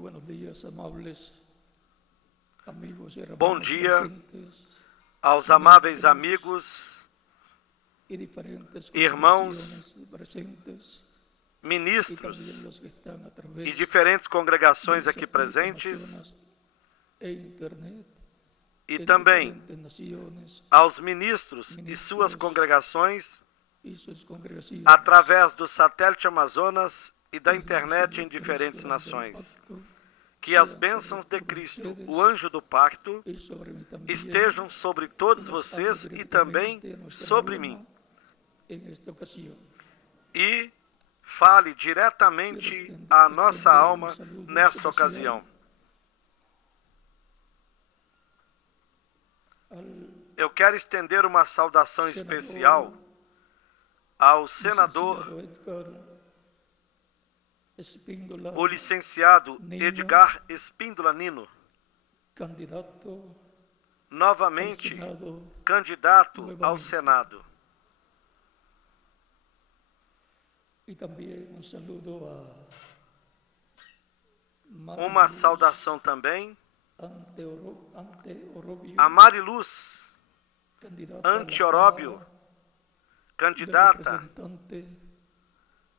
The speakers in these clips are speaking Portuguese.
buenos días, amables amigos y Bom hermanos dia presentes aos amáveis amigos, y diferentes irmãos, congregaciones presentes y también ministros los que están a e través diferentes de congregações las aqui presentes, plataformas e internet e en também diferentes naciones aos ministros e suas congregações y sus congregaciones. através do satélite Amazonas e da internet em diferentes nações. Que as bênçãos de Cristo, o anjo do pacto, Y sobre mí también, estejam sobre todos vocês e também sobre mim. en esta ocasión. E fale diretamente à nossa alma nesta ocasião. Eu quero estender uma saudação especial ao senador, Espíndola, o licenciado Edgar Espíndola Nino, candidato novamente al Senado, candidato ao Senado. y también un saludo a Uma saudação também ante Orobio, a Mariluz candidata a la Anti-Oróbio, Cámara de candidata Representantes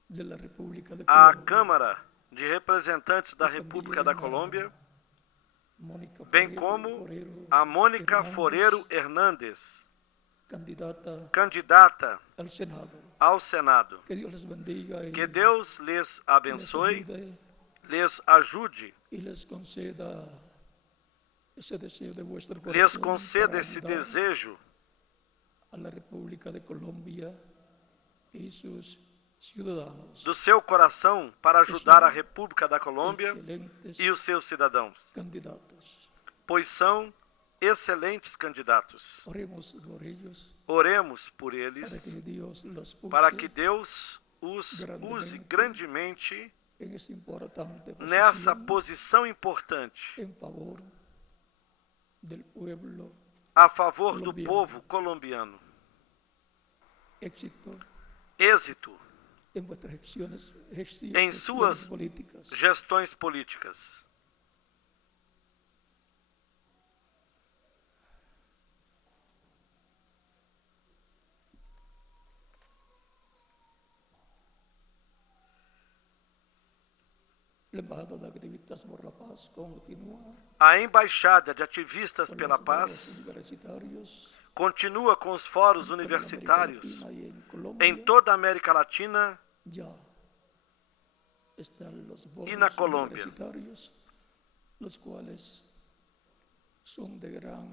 de la República de à Colombia, Câmara de Representantes da República da Colômbia, Mónica bem Forero como Forero a Mônica Hernández, Forero Hernandes, candidata candidata al Senado. ao Senado. Que Dios les bendiga y Que Deus lhes les abençoe, ayude lhes ajude, y les conceda ese deseo de vuestro lhes corazón conceda para esse ayudar desejo a la República de Colombia y sus ciudadanos. do seu coração para ajudar a República da Colômbia Excelentes e os seus cidadãos, candidatos. pois são excelentes candidatos. Oremos por ellos Oremos por para eles, que Dios los use para que Deus os use grandemente en esa importante nessa posición posição importante en favor del pueblo. a favor do povo colombiano. Éxito Êxito en vuestras em suas políticas. gestões políticas. La Embajada de Activistas por la Paz continúa A Embaixada de Ativistas con pela los foros Paz universitarios continua com os fóruns en universitários América Latina y en Colombia. em toda a América Latina Ya están los foros y na Colombia. universitarios, los cuales son de gran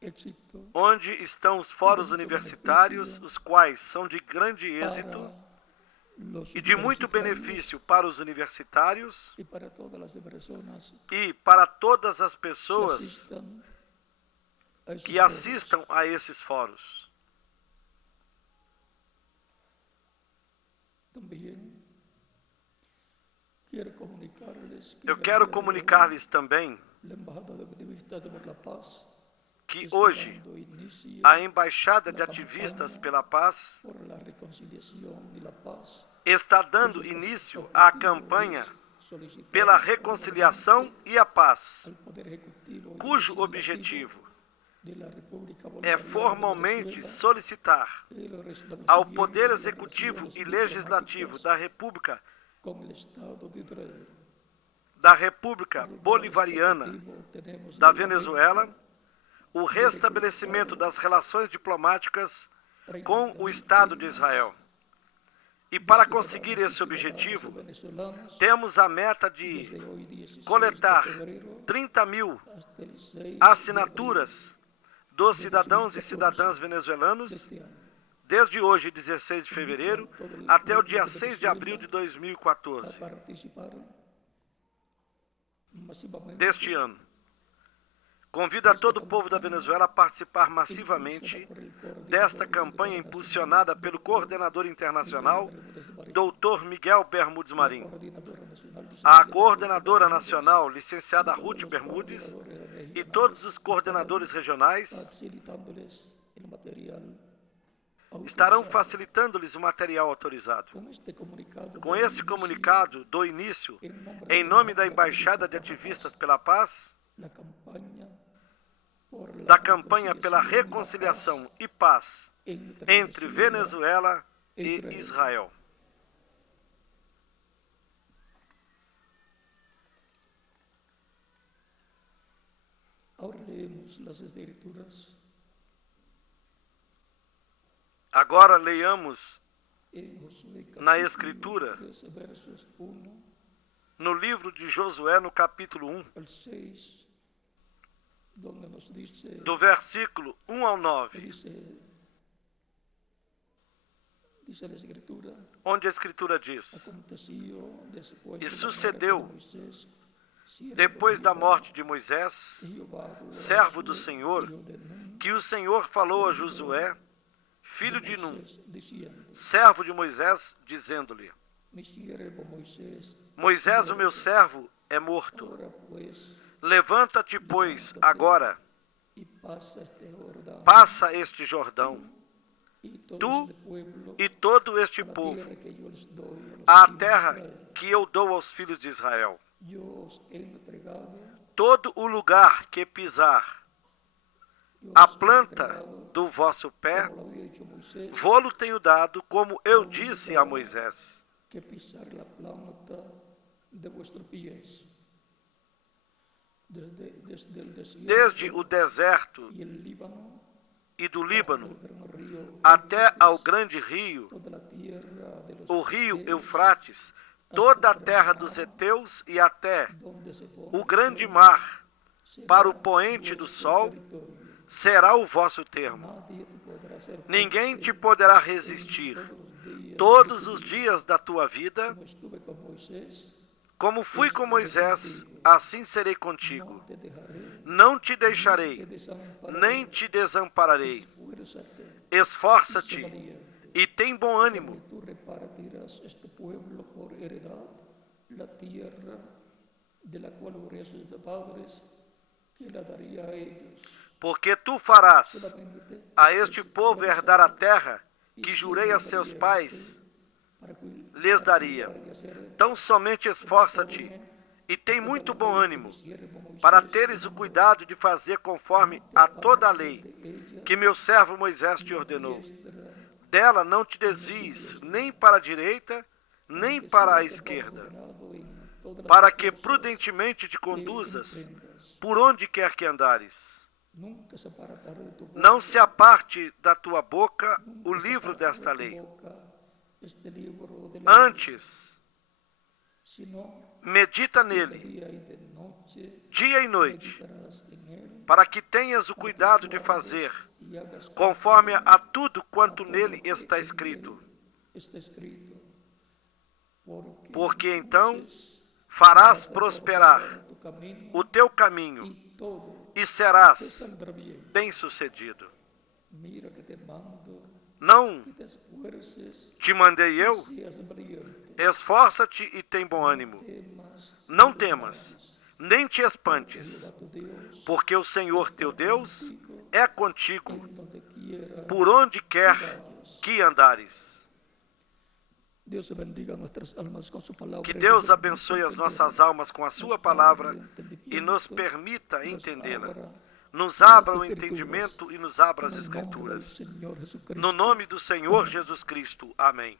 éxito onde estão os fóruns universitários, os quais são de grande êxito para los e de muito universitarios benefício para os universitários y para todas las personas e para todas as que pessoas asistan a esos que foros. assistam a esses fóruns. También quiero comunicarles que Eu quero comunicar-lhes também la Embajada de Activistas por la Paz que está hoje dando inicio a Embaixada de Ativistas pela Paz por la reconciliación y la paz, está dando início à campanha solicitar pela reconciliação e a paz, al Poder Ejecutivo y cujo Legislativo objetivo de la República é Bolivariana de formalmente Venezuela solicitar el ao restablecimiento Poder de Executivo relaciones e Legislativo diplomáticas da con el Estado de Israel. República Bolivariana Tenemos da la Venezuela o restabelecimento das relações diplomáticas com o Estado de Israel. E para conseguir esse objetivo, venezolanos temos a meta de desde hoy 16 coletar de febrero 30 mil hasta el 6 de assinaturas dos cidadãos e cidadãs venezuelanos este año. desde hoje, 16 de fevereiro, até o dia 6 de abril de A 2014, participar masivamente deste ano. Convido a todo o povo da Venezuela a participar massivamente desta campanha impulsionada pelo coordenador internacional, Dr. Miguel Bermudes Marim, coordinadora nacional de a coordenadora nacional, licenciada Ruth Bermudes, e todos os coordenadores regionais, facilitándoles el material estarão autorizado. facilitando-lhes o material autorizado. Con este comunicado, Com esse comunicado, dou início, em nome da Embaixada de Ativistas pela Paz, la campaña por la da campanha pela reconciliação e paz entre Venezuela e Israel. Ahora leemos las escrituras Agora leiamos en Josué na capítulo Escritura, 13, versos 1 no livro de Josué, no capítulo 1, al 6, donde nos dice, do versículo 1 ao 9, dice la escritura, onde a Escritura diz: aconteció después E de la sucedeu, muerte de Moisés, siervo depois de da Jehová, morte de Moisés, Jehová habló a servo do Josué, Senhor, hijo de Nun, que o Senhor falou a Josué, filho de Num, Moisés, diciendo, servo de Moisés, dizendo-lhe: mi siervo Moisés, Moisés, o meu servo, é morto. ahora pues, Levanta-te, pois, agora, y pasa este Jordán, passa este Jordão, y todo tu este pueblo, e todo este a la povo, tierra que yo les doy a los à hijos de terra Israel. que eu dou aos filhos de Israel. Yo os he entregado, Todo o lugar que pisar yo a os he planta entregado, do vosso pé, como lo había dicho Moisés, vô-lo tenho dado, como eu disse a Moisés. que pisar la planta de vuestros pies, desde el desierto Desde o deserto y el Líbano, e do Líbano el gran río, até ao grande rio, toda la tierra de los o rio heteos, Eufrates, toda a terra dos heteus e até donde se pone o grande el sol, mar, será para o poente do vuestro sol, territorio. será o vosso termo. Nadie te podrá hacer Ninguém frente te poderá resistir. todos los días Todos os dias da tua vida, como estuve con Moisés, como fui com Moisés, assim serei contigo. no te dejaré, Não te te deixarei, desampararé. nem te desampararei. Esfuérzate, Esforça-te sé valiente, e tem bom porque ânimo, tú repartirás este pueblo por heredad, la tierra de la cual juré a sus padres que la daría a ellos. porque tu farás Solamente a este povo herdar a terra que jurei a seus pais para que lhes daria. Tão somente esforça-te e tem muito bom ânimo, para teres o cuidado de fazer conforme a toda a lei que meu servo Moisés te ordenou. Dela não te desvies, nem para a direita, nem para a esquerda, para que prudentemente te conduzas por onde quer que andares. nunca se apartará de tu boca, Não se aparte da tua boca o livro desta lei. este libro de la ley, Antes, sino medita nele, día y de noche dia e noite, meditarás en él para que tenhas o cuidado de fazer y hagas conforme a tudo quanto nele está escrito. está escrito, Porque então farás prosperar tu camino o teu caminho y todo e te serás saldrá bien. bem-sucedido. Mira que te mando Não que te esfuerces, te mandei eu? seas valiente, Esforça-te e tem bom ânimo. temas, Não temas, nem te espantes, Jehová tu Dios, porque o Senhor teu Deus é contigo en donde quiera por onde quer que andares. Deus bendiga nuestras almas com sua palavra. Que Deus abençoe as nossas almas com a sua palavra e nos permita entendê-la. Nos abra o entendimento e nos abra as Escrituras. No nome do Senhor Jesus Cristo. Amém.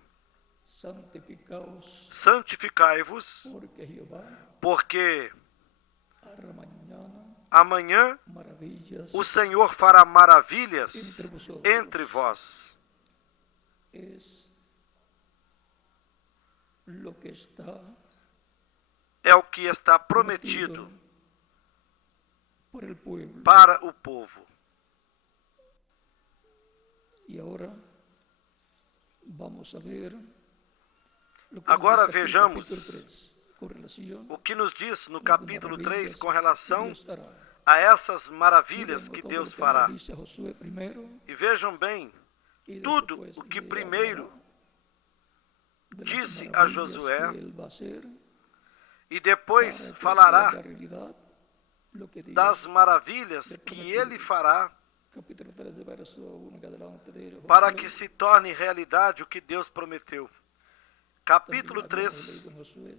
Santificaos, Santificai-vos, porque Jehová porque hará mañana amanhã maravillas o Senhor fará maravilhas entre vós. es lo que está É o que está prometido por el pueblo. para o povo. Y ahora vamos a ver lo que Agora nos dice aquí en vejamos capítulo 3, con relación O que nos diz no capítulo 3 com relação que Dios hará. a essas maravilhas Vemos que todo Deus lo que fará. dice a Josué primero, E vejam bem, y tudo después o que le primeiro hablará de las disse a maravillas Josué, que él va a hacer e para depois que falará se haga realidad lo que Dios das maravilhas que ele fará capítulo 3, verso 1 que adelante de para Josué. que se torne realidade o que Deus prometeu. Capítulo También habíamos 3, leído en Josué,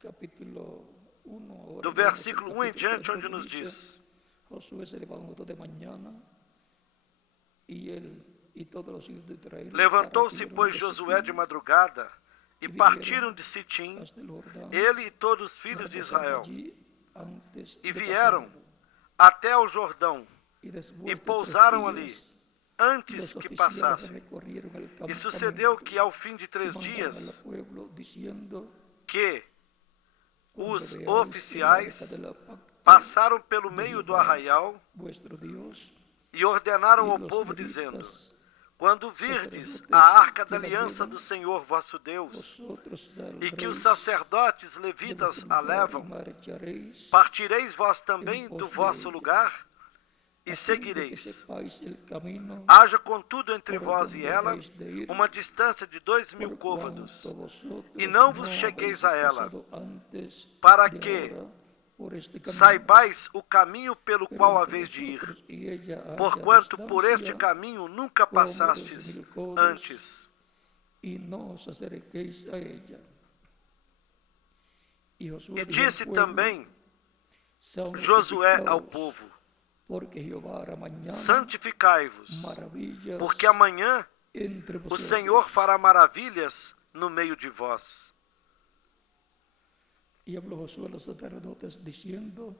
capítulo 1, ahora do leemos el versículo 1 em capítulo diante, 3, onde donde nos dice, diz: Josué se levantó de mañana y él y todos los hijos de Israel Levantou-se, partieron pois, de Josué de Siquim madrugada, e y partiram vinieron de Sitim, hasta el Jordán ele e todos os y filhos de reposaron Israel, allí antes e de vieram pasarlo. até o Jordão, Y e después de 3 pousaram días, ali, antes los que oficiales passasse. recorrieron el E sucedeu campamento que, ao fim de y 3 mandaron al dias, pueblo diciendo, que cuando os veáis el arca de oficiais la pacto passaram pelo de meio do Jehová, arraial vuestro Dios, e ordenaram y ao los povo, dizendo: levitas, quando virdes sacerdotes, a arca da que la aliança llevan, do Senhor vosso Deus, vosotros e que os saldréis sacerdotes de levitas vuestro a lugar y levam, marcharéis partireis vós en também do pos de vosso ella, lugar e a fin de que seguireis. sepáis el camino Haja, contudo, entre por vós e donde ela habéis de ir, uma distância de 2.000 por côvados, cuanto e vosotros não vos no habéis chegueis a ela, pasado antes para de que ahora por este camino, saibais o caminho pelo pero qual entre haveis de ir, vosotros y ella haya porquanto por este distancia caminho nunca como passastes 2.000 codos, antes. y no os acerquéis a ella. Y Josué E dijo al disse pueblo, também sean Josué ao santificados, povo: porque Jehová hará mañana santificai-vos, maravillas porque amanhã entre o vosotros. Senhor fará maravilhas no meio de vós. Y habló Josué a los sacerdotes diciendo,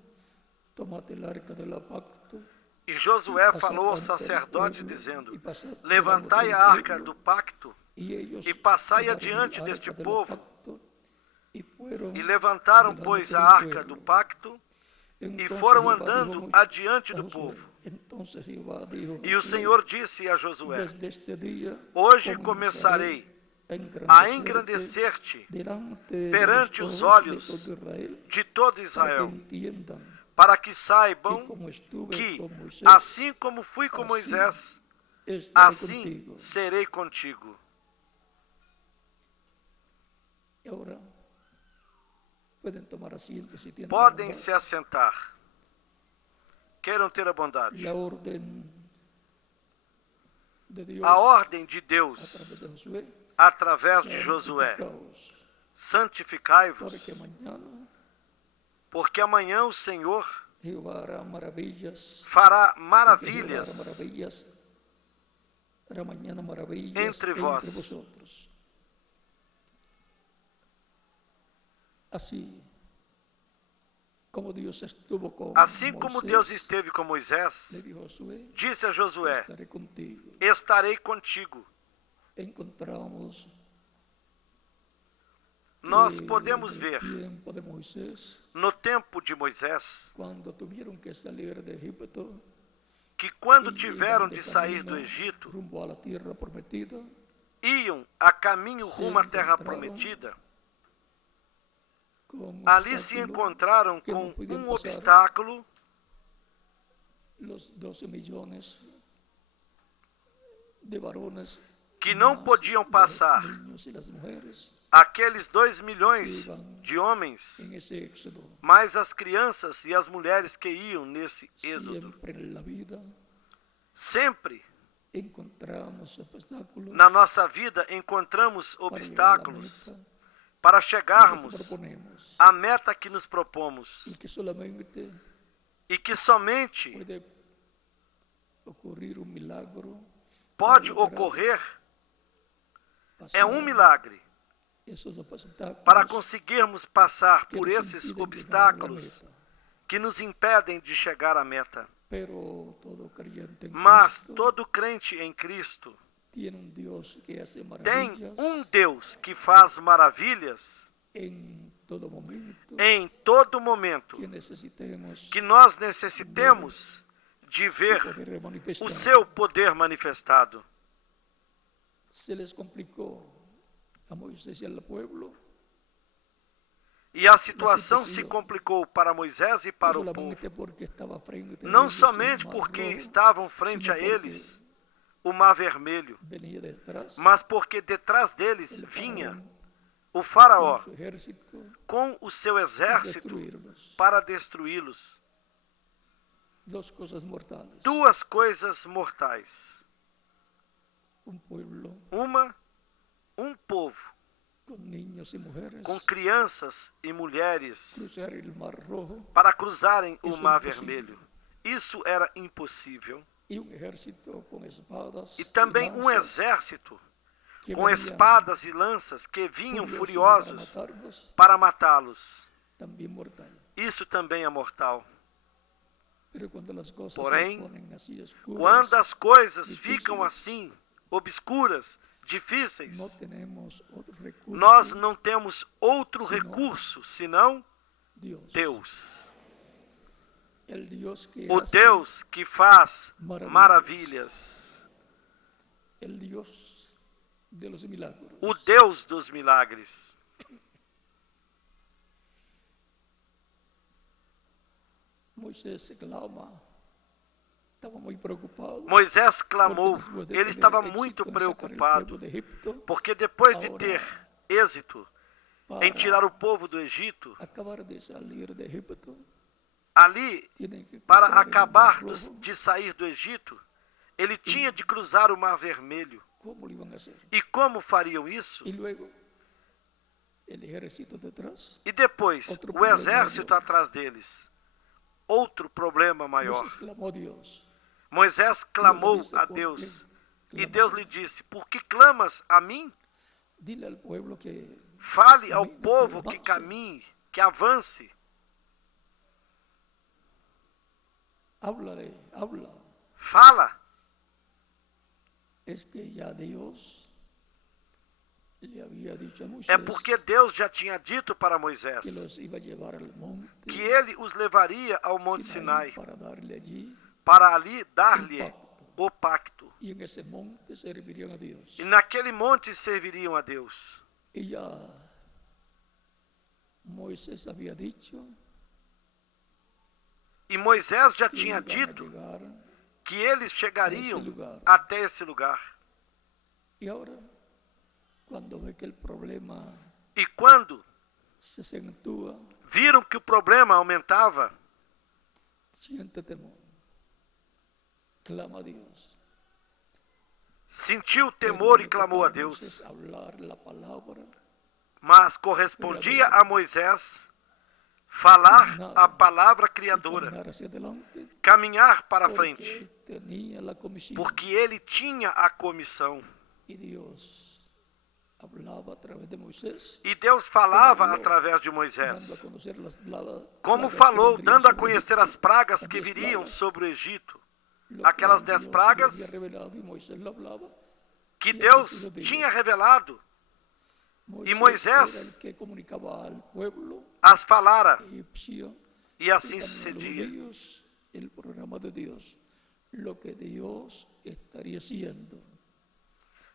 tomad el arca del pacto, E Josué pasad falou aos ante el sacerdotes, pueblo, dizendo: y pasad levantai delante a del arca pueblo. do pacto, Y ellos e passai tomaron adiante el deste arca del povo. pacto y fueron E levantaram, delante pois, a del arca do pueblo. pacto, e Entonces foram Jehová dijo andando a adiante do Josué, povo. entonces Jehová dijo E o Josué, Senhor disse a Josué: desde este día hoje comenzaré começarei a a engrandecer-te delante perante de os los ojos olhos de todo Israel, de todo para que Israel, entiendan para que que saibam como estuve que, con Moisés, assim como fui com así Moisés, estaré assim contigo. serei contigo. Y ahora pueden tomar asiento si tienen la Podem bondad. se assentar. Queiram ter a bondade. La orden de Dios A ordem de a través Deus, de Josué, através de Josué: santificaos, porque santificai-vos, mañana porque amanhã o Senhor Jehová hará maravillas, fará porque Jehová hará maravilhas maravillas, hará mañana maravillas entre vós. vosotros. Así como Dios estuvo con Assim como Moisés, Deus esteve com le Moisés, dijo Josué, disse a Josué: estaré contigo. estarei contigo. Encontramos Nós que podemos en ver, el tiempo de Moisés, no tempo de Moisés, cuando tuvieron que salir de Egipto que quando y tiveram iban de de sair do camino Egito, rumbo a la tierra prometida, iam a caminho se rumo à terra encontraron prometida. con Ali se obstáculos encontraram que no com podían um pasar obstáculo, los 12 millones de varones que não más podiam los passar niños y las mujeres aqueles 2 que milhões iban de homens, en ese éxodo. mais as crianças e as mulheres que iam nesse êxodo. Siempre en la vida Sempre encontramos obstáculos na nossa vida encontramos para llegar a la obstáculos meta para que nos chegarmos proponemos à meta que nos propomos, y que solamente e que somente puede ocurrir un milagro pode para lograr ocorrer pasar é um milagre esos obstáculos para conseguirmos passar que por nos esses impiden llegar a la obstáculos meta. que nos impedem de chegar à meta. Pero todo creyente en Mas Cristo todo crente em Cristo tiene un Dios que hace tem maravillas um Deus que faz maravilhas en todo momento em todo momento, que necesitemos que nós necessitemos de ver poder manifestar. o seu poder manifestado. Se les complicó a Moisés y al pueblo, E a situação se complicou para Moisés e para o povo, solamente porque estaba frente a não ellos somente el mar porque rojo, estavam frente a sino porque eles o mar vermelho, venía detrás mas porque detrás deles el vinha faraón o faraó con su ejército com o seu a exército destruirlos. para destruí-los. Dos cosas mortales. duas coisas mortais. Un pueblo Um povo con niños y mujeres com crianças e mulheres cruzar el Mar Rojo para cruzarem o Isso é Mar impossível. Vermelho. Isso era impossível. y un ejército con espadas E também y um lanzas exército que com venían espadas e lanças que vinham furiosos furiosos para matarlos, para matá-los. también mortal. Isso também é mortal. Pero cuando las cosas Porém, se ponen así oscuras, quando as coisas difíceis, ficam assim, obscuras, no difíceis, tenemos otro recurso, nós não temos outro Senão recurso senão Dios. Deus. El Dios que O hace, Deus que faz Maravilhas. maravilhas. el Dios de los milagros. O Deus dos milagres. Moisés clama, estava muito preocupado. Moisés clamou. porque después de Ele tener estava éxito muito en sacar el preocupado, pueblo de Egipto, porque depois de Agora, ter êxito para em tirar o povo do Egito, acabar de salir de Egipto, ali, tienen que para cruzar el acabar Mar Rojo. de sair do Egito, ele tinha de cruzar o Mar Vermelho. ¿Cómo lo iban a hacer? E como fariam isso? Y luego, el ejército detrás. E depois, Outro o problema exército maior. atrás deles. Outro problema maior. Moisés clamó a Dios. Moisés clamou disse, a "Por Deus. que E clamas Deus a lhe mim? disse: Por que clamas a mim? Dile al pueblo que Fale ao Camine, povo que que avance." caminhe, que avance. habla. Fala. Es que ya Dios le había dicho a Moisés É porque Deus já tinha dito para que Moisés los iba a llevar al monte que ele os levaria ao Monte Sinaí Sinai para darle allí, para ali dar-lhe o pacto. y en ese monte servirían a Dios. E naquele monte serviriam a Deus. Y ya Moisés había dicho E Moisés já que tinha iban a dito llegar. que eles chegariam Esse lugar. até esse lugar. Y ahora, cuando ve que el problema E quando se acentúa, viram que o problema aumentava, siente temor, clama a Dios. sentiu temor e Pero clamou a para Moisés Deus. hablar la palabra, Mas correspondia a Moisés falar a palavra y criadora, caminar hacia adelante, caminhar para porque frente, tenía la comisión. porque ele tinha a comissão. Y Dios hablaba a través de Moisés, E Deus falava Como através de dando a Moisés, conocer como plagas que falou, vendrían dando a sobre conhecer Egipto, as pragas as que 10 viriam plagas, sobre o Egito, lo aquelas cual 10 Dios pragas le había revelado, y Moisés lo hablaba. que E Deus assim se tinha revelado Moisés Moisés era el que comunicaba al pueblo as falara, egipcio e assim y también a los sucedia. judíos el programa de Dios, lo que Dios estaría haciendo.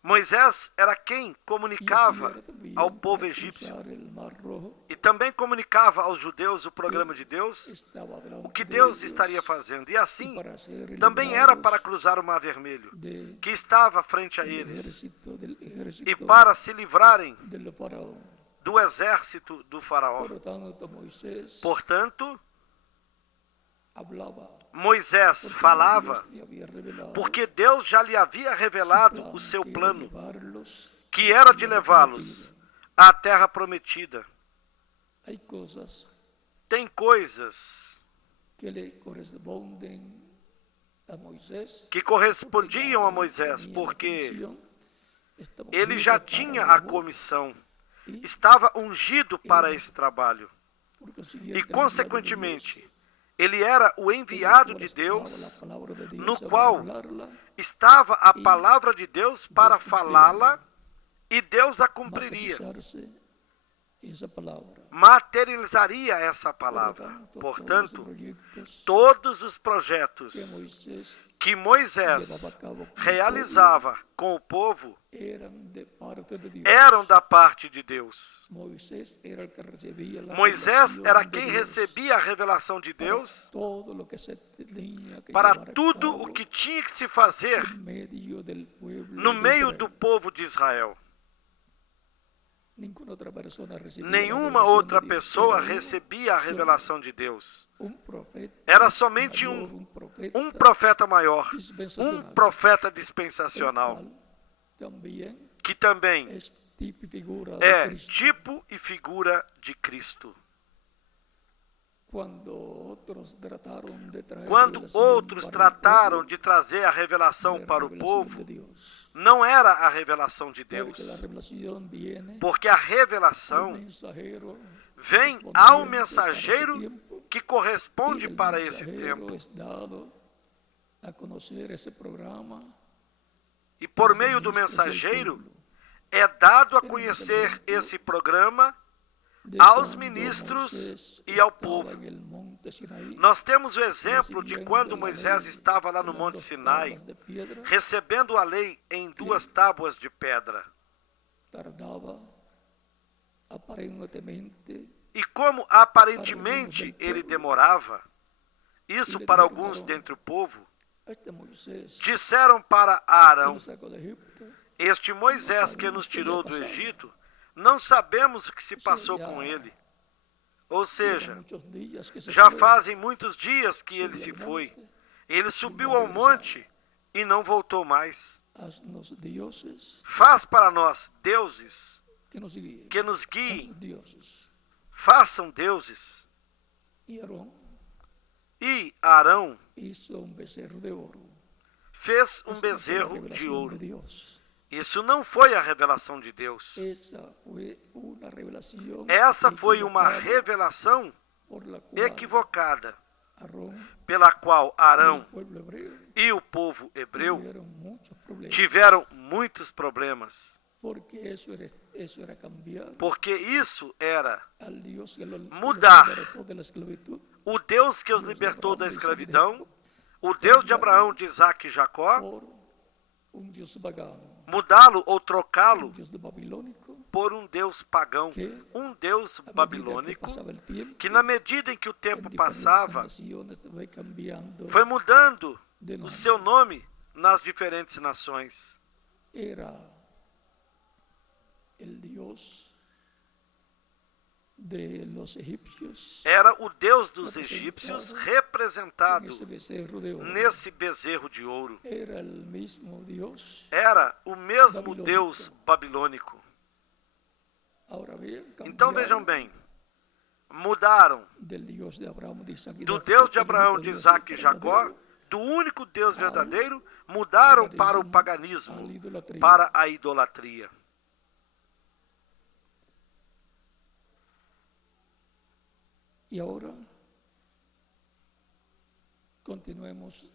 Moisés era quem Y así comunicava era también ao povo para egípcio cruzar el Mar Rojo, e também comunicava aos judeus o programa de Deus, estaba delante o que de Deus ellos, estaria fazendo. E y assim para ser também era librados para cruzar o Mar Vermelho, de que estava frente a del eles, ejército e para se livrarem del faraón. do exército do faraó. Por lo tanto, Moisés Portanto, hablaba, Moisés porque falava Dios le había revelado porque Deus já lhe havia revelado plan o seu que era plano, llevarlos. que era de levá-los à terra prometida. Hay cosas Tem coisas que le corresponden a Moisés, que correspondiam a Moisés, porque ele já tinha a comissão, estava ungido para esse trabalho e, consequentemente, ele era o enviado de Deus, no qual estava a palavra de Deus para falá-la, e Deus a cumpriria, materializaria essa palavra. Portanto, todos os projetos que Moisés realizava com o povo eram da parte de Deus. Moisés era quem recebia a revelação de Deus para tudo o que tinha que se fazer no meio do povo de Israel. Nenhuma outra pessoa recebia a revelação de Deus. Era somente um profeta maior, um profeta dispensacional, que também é tipo e figura de Cristo. Quando outros trataram de trazer a revelação para o povo, não era a revelação de Deus, porque a revelação vem ao mensageiro que corresponde para esse tempo. E por meio do mensageiro é dado a conhecer esse programa aos ministros e ao povo. Nós temos o exemplo de quando Moisés estava lá no Monte Sinai, recebendo a lei em 2 tábuas de pedra. E como aparentemente ele demorava, isso para alguns dentre o povo, disseram para Arão: este Moisés que nos tirou do Egito, não sabemos o que se passou com ele. Ou seja, já fazem muitos dias que ele se foi. Ele subiu ao monte e não voltou mais. Faz para nós deuses que nos guiem. Façam deuses. E Arão fez um bezerro de ouro. Isso não foi a revelação de Deus. Essa foi uma revelação equivocada, pela qual Arão e o povo hebreu tiveram muitos problemas. Porque isso era mudar o Deus que os libertou da escravidão, o Deus de Abraão, de Isaac e Jacó, mudá-lo ou trocá-lo por um Deus pagão, um Deus babilônico, que na medida em que o tempo passava, foi mudando o seu nome nas diferentes nações. Era o Deus dos egípcios representado nesse bezerro de ouro. Era o mesmo Deus babilônico. Então vejam bem, mudaram do Deus de Abraão, de Isaac e Jacó, do único Deus verdadeiro, mudaram para o paganismo, para a idolatria. E agora, continuemos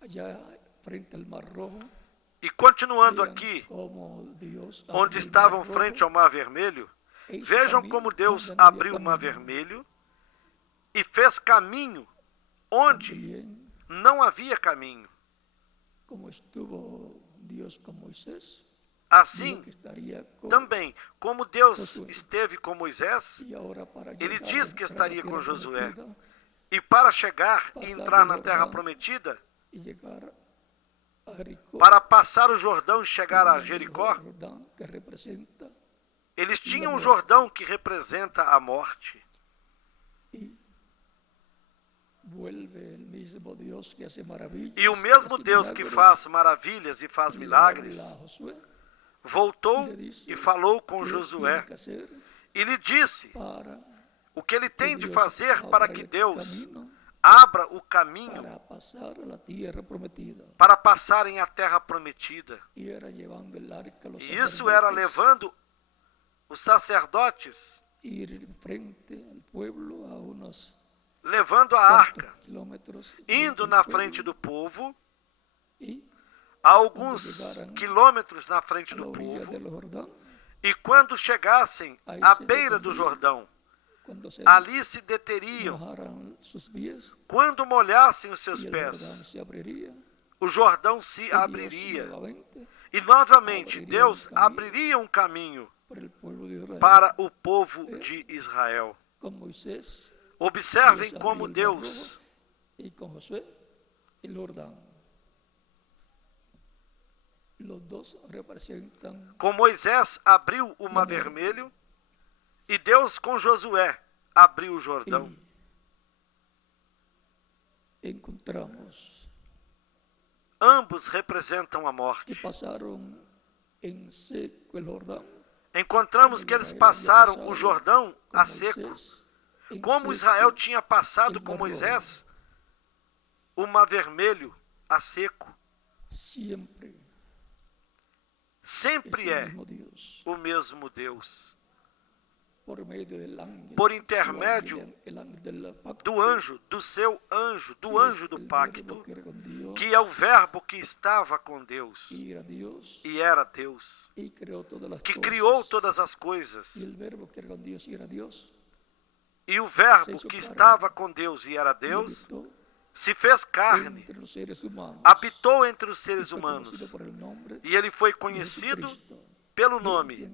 allá frente ao Mar Rojo. E continuando aqui, onde estavam frente ao Mar Vermelho, vejam como Deus abriu o Mar Vermelho e fez caminho onde não havia caminho. Assim, também, como Deus esteve com Moisés, ele diz que estaria com Josué. E para chegar e entrar na terra prometida, para passar o Jordão e chegar a Jericó, eles tinham um Jordão que representa a morte. E o mesmo Deus que faz maravilhas e faz milagres, voltou e falou com Josué e lhe disse o que ele tem de fazer para que Deus abra o caminho para passarem a terra prometida. E isso era levando os sacerdotes, levando a arca, indo na frente do povo, a alguns quilômetros na frente do povo, e quando chegassem à beira do Jordão, ali se deteriam. Quando molhassem os seus pés, o Jordão se abriria. E novamente Deus abriria um caminho para o povo de Israel. Observem como Deus Los dos representan Com Moisés abriu o Mar Vermelho e Deus com Josué abriu o Jordão. y encontramos Ambos representam a que morte. pasaron en seco el Jordán. Encontramos que eles passaram o Jordão a seco. Como Israel tinha passado com Moisés o Mar Vermelho a seco. Sempre é o mesmo Deus. Por intermédio do anjo, do seu anjo, do anjo do pacto, que é o verbo que estava com Deus e era Deus, que criou todas as coisas. E o verbo que estava com Deus e era Deus se fez carne, habitou entre os seres humanos, e ele foi conhecido pelo nome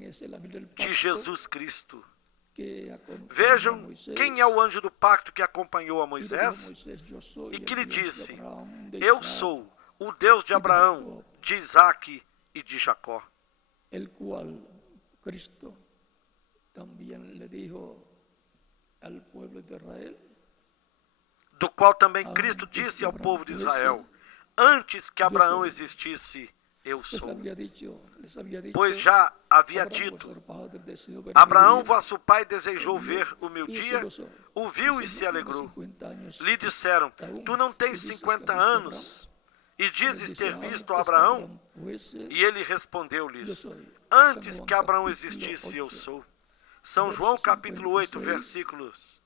de Jesus Cristo. Vejam quem é o anjo do pacto que acompanhou a Moisés e que lhe disse: eu sou o Deus de Abraão, de Isaac e de Jacó. El cual Cristo también le dijo al pueblo de Israel, do qual também Cristo disse ao povo de Israel: antes que Abraão existisse, eu sou. Pois já havia dito: Abraão, vosso pai, desejou ver o meu dia, o viu e se alegrou. Lhe disseram: tu não tens 50 anos e dizes ter visto Abraão? E ele respondeu-lhes: antes que Abraão existisse, eu sou. São João capítulo 8, versículos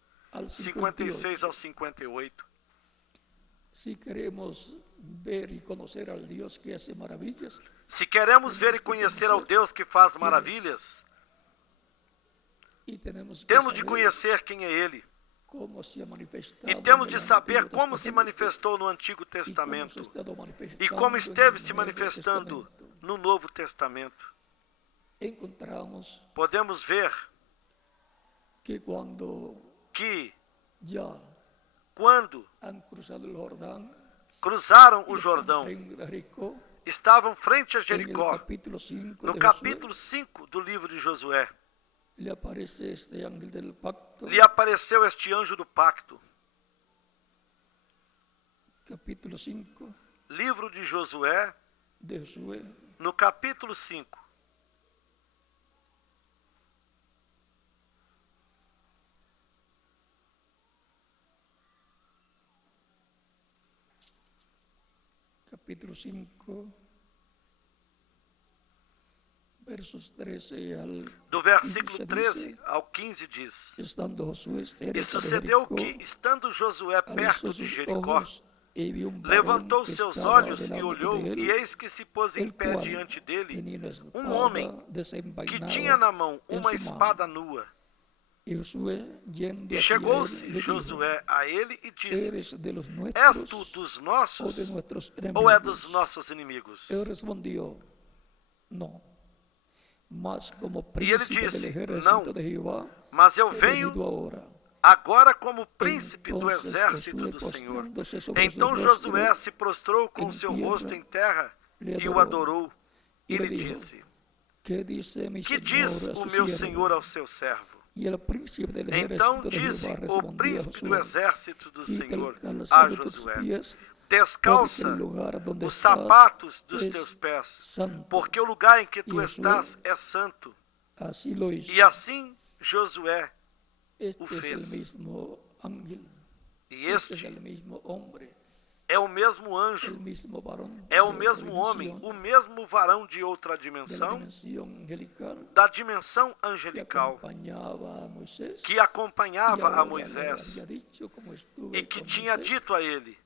56 ao 58. Si queremos ver y conocer al Dios que hace maravillas, se queremos ver e conhecer ao Deus que faz maravilhas, temos de conhecer quem é Ele. E temos de saber como se manifestou no Antigo Testamento e como esteve se manifestando no Novo Testamento. Podemos ver que quando cruzaram o Jordão, estavam frente a Jericó, no capítulo 5 do livro de Josué. Lhe apareceu este anjo do pacto. Capítulo 5. Livro de Josué, no capítulo 5. Capítulo 5, versos 13 al do versículo 13 ao 15 diz: e sucedeu que, estando Josué perto de Jericó, levantou seus olhos e olhou, e eis que se pôs em pé diante dele um homem que tinha na mão uma espada nua. E chegou-se Josué a ele e disse: és tu dos nossos ou é dos nossos inimigos? E ele disse: não, mas eu venho agora como príncipe do exército do Senhor. Então Josué se prostrou com seu rosto em terra e o adorou. E lhe disse: que diz o meu senhor ao seu servo? Então disse o príncipe do exército do Senhor a Josué: descalça os sapatos dos teus pés, porque o lugar em que tu estás é santo. E assim Josué o fez. E este é o mesmo anjo, é o mesmo homem, o mesmo varão de outra dimensão, da dimensão angelical, que acompanhava a Moisés e que tinha dito a ele: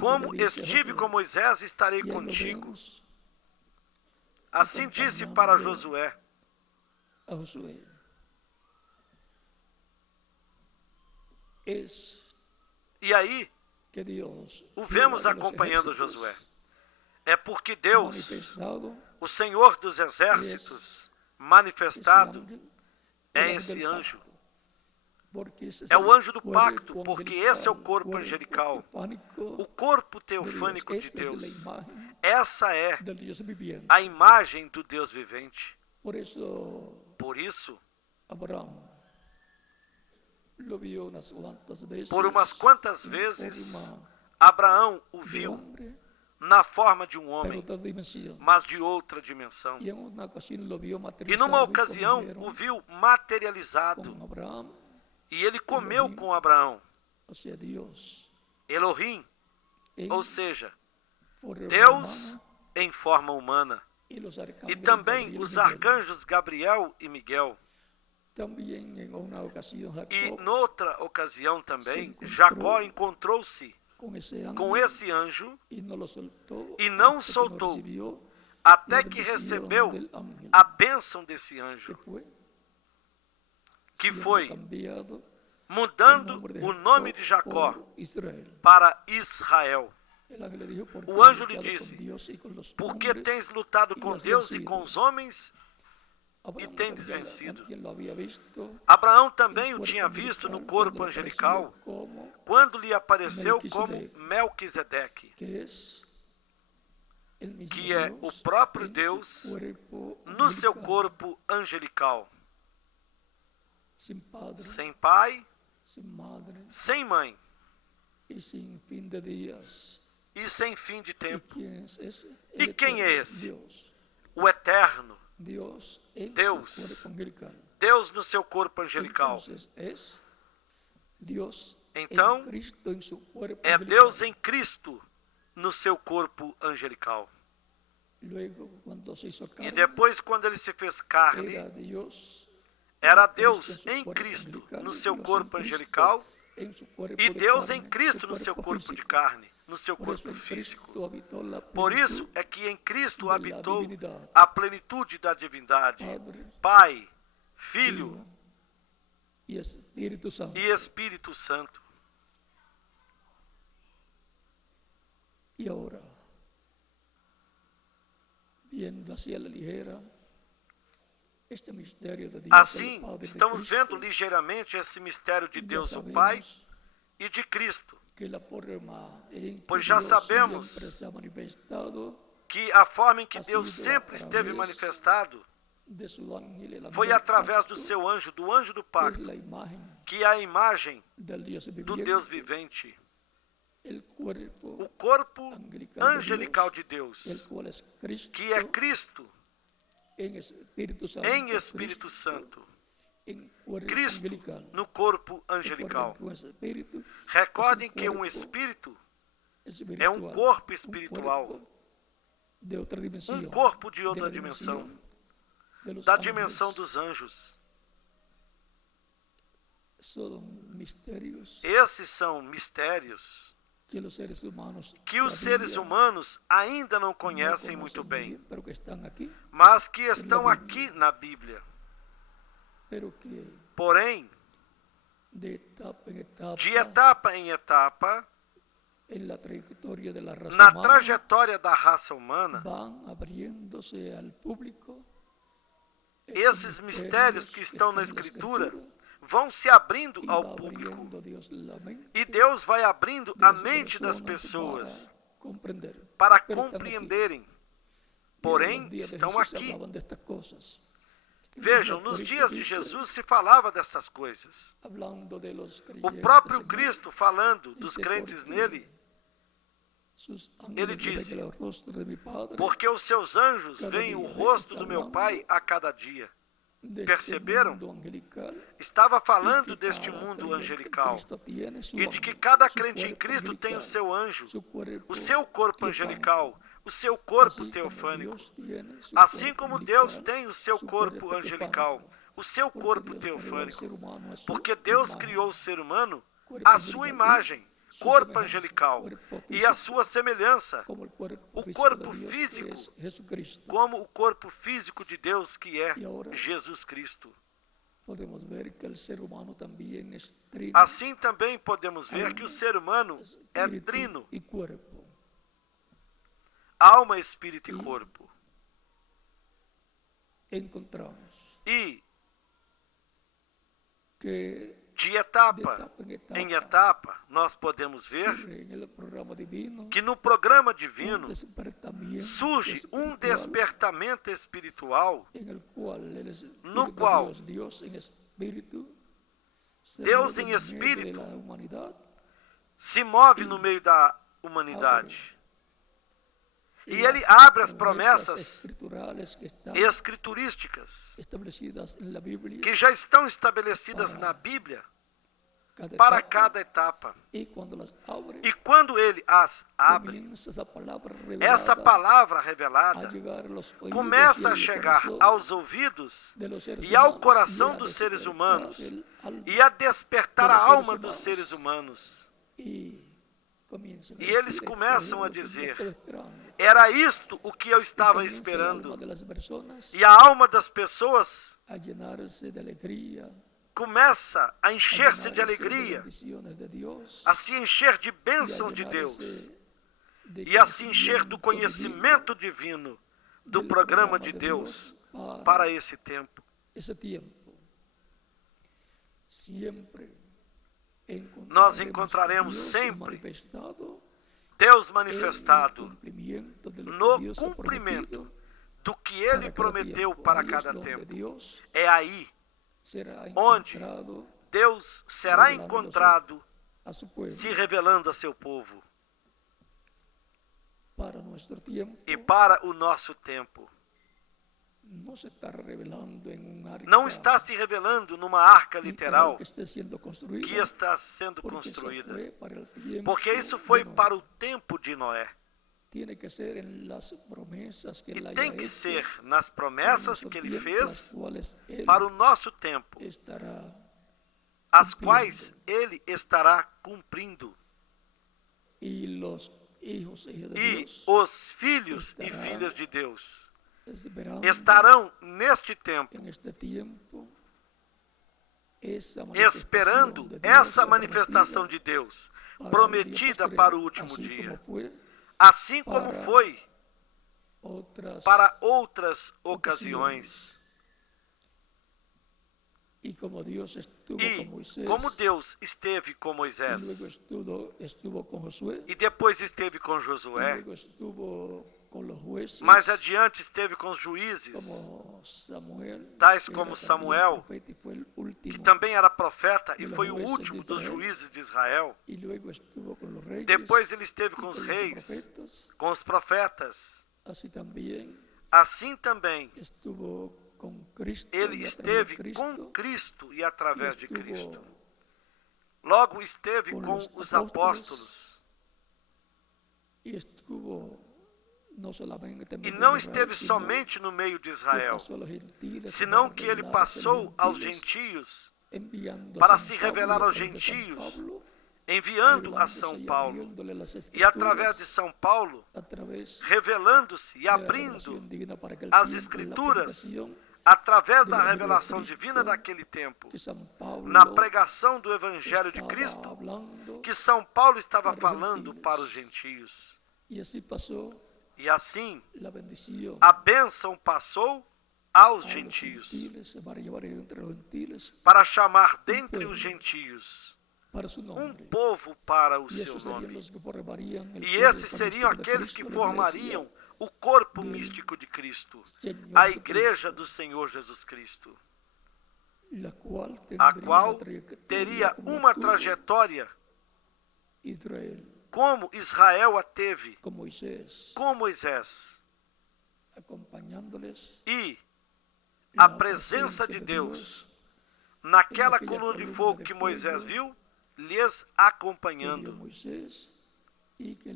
como estive com Moisés, estarei contigo. Assim disse para Josué. E aí o vemos acompanhando Josué. É porque Deus, o Senhor dos exércitos, manifestado, é esse anjo. É o anjo do pacto, porque esse é o corpo angelical, o corpo teofânico de Deus. Essa é del Dios viviente. a imagem do Deus vivente. Por eso, Por isso, lo vio unas cuantas veces por umas quantas en vezes, forma Abraão o de viu hombre, na forma de um pero homem, otra dimensión. mas de outra dimensão. Y en una ocasión lo vio E numa materializado y ocasião comieron o viu materializado, con Abraham, e ele comeu com Abraão, o sea, Dios, Elohim, en ou seja, forma Deus humana, em forma humana. y los E arcángeles também Gabriel y os Miguel. arcanjos Gabriel e Miguel. También en una ocasión E Jacob, noutra ocasião também, encontrou Jacó encontrou-se con ese ángel com esse anjo y no lo soltó e não hasta que no soltou recibió até la que bendición recebeu del ángel, a bênção desse que anjo, fue que siendo foi cambiado mudando o nome de Jacó por Israel. para Israel. El ángel le dijo, "¿Por qué O has anjo lhe luchado con disse: Dios y con los Por que hombres tens lutado y com has Deus e vencido?" com os homens Abraham e tendes también, vencido? también lo había visto Abraão en também o cuerpo tinha visto no angelical corpo cuando le angelical, apareció como quando lhe apareceu como Melquisedeque, Melquisedeque, que es el mismo que é o Dios próprio en su Deus cuerpo no seu angelical, corpo angelical, sin padre, sem pai, sin madre sem mãe y sin fin de días. e sem fim de ¿Y tempo. quién es ese? ¿Y El quién eterno, es ese? Dios. O eterno, Dios en Deus. su cuerpo angelical. Deus no seu corpo angelical. Entonces es Dios Então, en Cristo en su cuerpo é angelical. Deus em Cristo no seu corpo angelical. Luego, cuando se hizo E carne, depois, quando ele se fez carne, era era Dios Deus em Cristo no seu Dios corpo en Cristo angelical en su cuerpo e de Deus carne, em Cristo su no seu cuerpo corpo de físico. carne, no seu Por eso corpo en físico. Cristo habitó la Por isso plenitud é que em Cristo da habitou divinidade. a plenitude da divindade, Padre, Pai, Filho y Espíritu Santo. e Espírito Santo. Y ahora, viendo hacia la ligera este misterio de Dios Assim, el Padre de estamos Cristo, vendo ligeiramente esse mistério de ya Deus, o sabemos Pai, e de Cristo, que la forma en que pois já Dios sabemos siempre se ha manifestado que a forma em que ha Deus sido sempre esteve através manifestado de su ángel, el ángel foi del através do pacto, seu anjo do que es pacto, la imagen que é a imagem del Dios do viviente, Deus vivente, el cuerpo o corpo angelical de angelical de el Deus, cual es Cristo, que é Cristo en Espíritu Santo, em Espírito Santo, en cuerpo Cristo angelical. no corpo Recuerden angelical. que un espíritu Recordem es que um cuerpo espírito espiritual, é um corpo un espiritual, cuerpo de outra dimensão, um corpo de outra de la dimensão, de los da ángeles. dimensão dos anjos. Son misterios Esses são mistérios que os seres humanos que os da seres Bíblia humanos ainda não no conhecem conocen muito muy bem, bien, pero que están aquí, mas que estão aqui na Bíblia. pero que Porém, de etapa en etapa, de etapa em etapa, en la trayectoria de la raza na humana, trajetória da raça humana, van abriéndose al público esses mistérios que estão na Escritura, Escritura vão se abrindo y ao va público. abriendo Dios la mente E Deus vai abrindo de a las mente das personas pessoas para comprender. para Pero están aquí. compreenderem. Y en Porém, los días de estão Jesús se aqui. hablaban de estas cosas. Vejam, nos dias de Jesus se falava destas coisas. Hablando de los O creyentes próprio en él, Cristo, falando dos dice, crentes porque nele, sus ele ángeles disse: ven el rostro de mi Padre, porque os seus anjos cada veem o dia rosto está do meu falando Pai a cada dia. de perceberam? este mundo angelical, Estava y falando que deste cada mundo creyente en angelical Cristo tiene su e de que ángel, cada su crente em cuerpo Cristo tem o angelical, seu anjo, su cuerpo o seu corpo teofánico. angelical, o seu corpo Así como teofânico. Dios tiene su Assim cuerpo como angelical, Deus tem o seu su corpo cuerpo angelical, teofánico. o seu Porque corpo Dios creó al teofânico. ser humano a su Porque Deus imagen, criou o ser humano cuerpo à sua angelical, imagem, su corpo semejanza, angelical, cuerpo e à físico, sua semelhança, como el cuerpo o físico corpo de Dios, que físico, es Jesucristo. como o corpo físico de Deus, que é E agora? Jesus Cristo. Podemos ver que el ser humano también es trino, Assim também podemos ver que o ser humano é espíritu trino, y cuerpo. alma, espírito e corpo. Encontramos E que de etapa em etapa, nós podemos ver que no programa divino surge um despertamento espiritual no qual Deus em espírito se move no meio da humanidade. E ele abre as promessas escriturísticas que já estão estabelecidas na Bíblia para cada etapa. E quando ele as abre, essa palavra revelada começa a chegar aos ouvidos e ao coração dos seres humanos e a despertar a alma dos seres humanos. E eles começam a dizer: era isto o que eu estava esperando. E a alma das pessoas começa a encher-se de alegria, a se encher de bênçãos de Deus e a se encher do conhecimento divino do programa de Deus para esse tempo. Nós encontraremos sempre Deus manifestado no cumprimento do que Ele prometeu para cada tempo. É aí onde Deus será encontrado se revelando a seu povo. E para o nosso tempo, não está se revelando numa arca literal que está sendo construída, porque isso foi para o tempo de Noé. E tem que ser nas promessas que ele fez para o nosso tempo, as quais ele estará cumprindo. E os filhos e filhas de Deus estarão neste tempo esperando essa manifestação de Deus prometida para o último dia, assim como foi para outras ocasiões. E como Deus esteve com Moisés, e depois esteve com Josué, mais adiante esteve com os juízes, tais como Samuel, que também era profeta e foi o último dos juízes de Israel. Depois ele esteve com os reis, com os profetas. Assim também ele esteve com Cristo e através de Cristo. Logo esteve com os apóstolos. E não esteve somente no meio de Israel, senão que ele passou aos gentios para se revelar aos gentios, enviando a São Paulo, e através de São Paulo, revelando-se e abrindo as Escrituras, através da revelação divina daquele tempo, na pregação do Evangelho de Cristo, que São Paulo estava falando para os gentios. E assim, a bênção passou aos gentios, para chamar dentre os gentios um povo para o seu nome. E esses seriam aqueles que formariam o corpo místico de Cristo, a Igreja do Senhor Jesus Cristo, a qual teria uma trajetória como Israel a teve com Moisés, e a presença de Deus naquela coluna de fogo que Moisés viu, lhes acompanhando, e que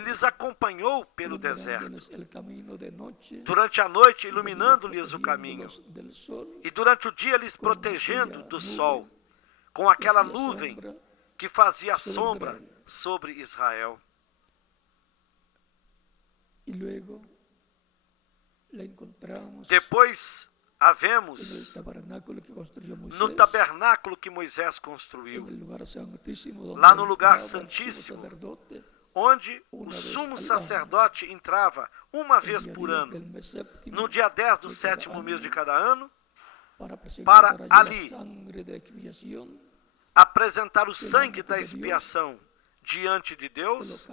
lhes acompanhou pelo deserto, durante a noite iluminando-lhes o caminho, e durante o dia lhes protegendo do sol, com aquela nuvem que fazia sombra sobre Israel. Depois a vemos no tabernáculo que Moisés construiu, lá no lugar santíssimo, onde o sumo sacerdote entrava uma vez por ano, no dia 10 do 7º mês de cada ano, para ali apresentar o sangue da expiação diante de Deus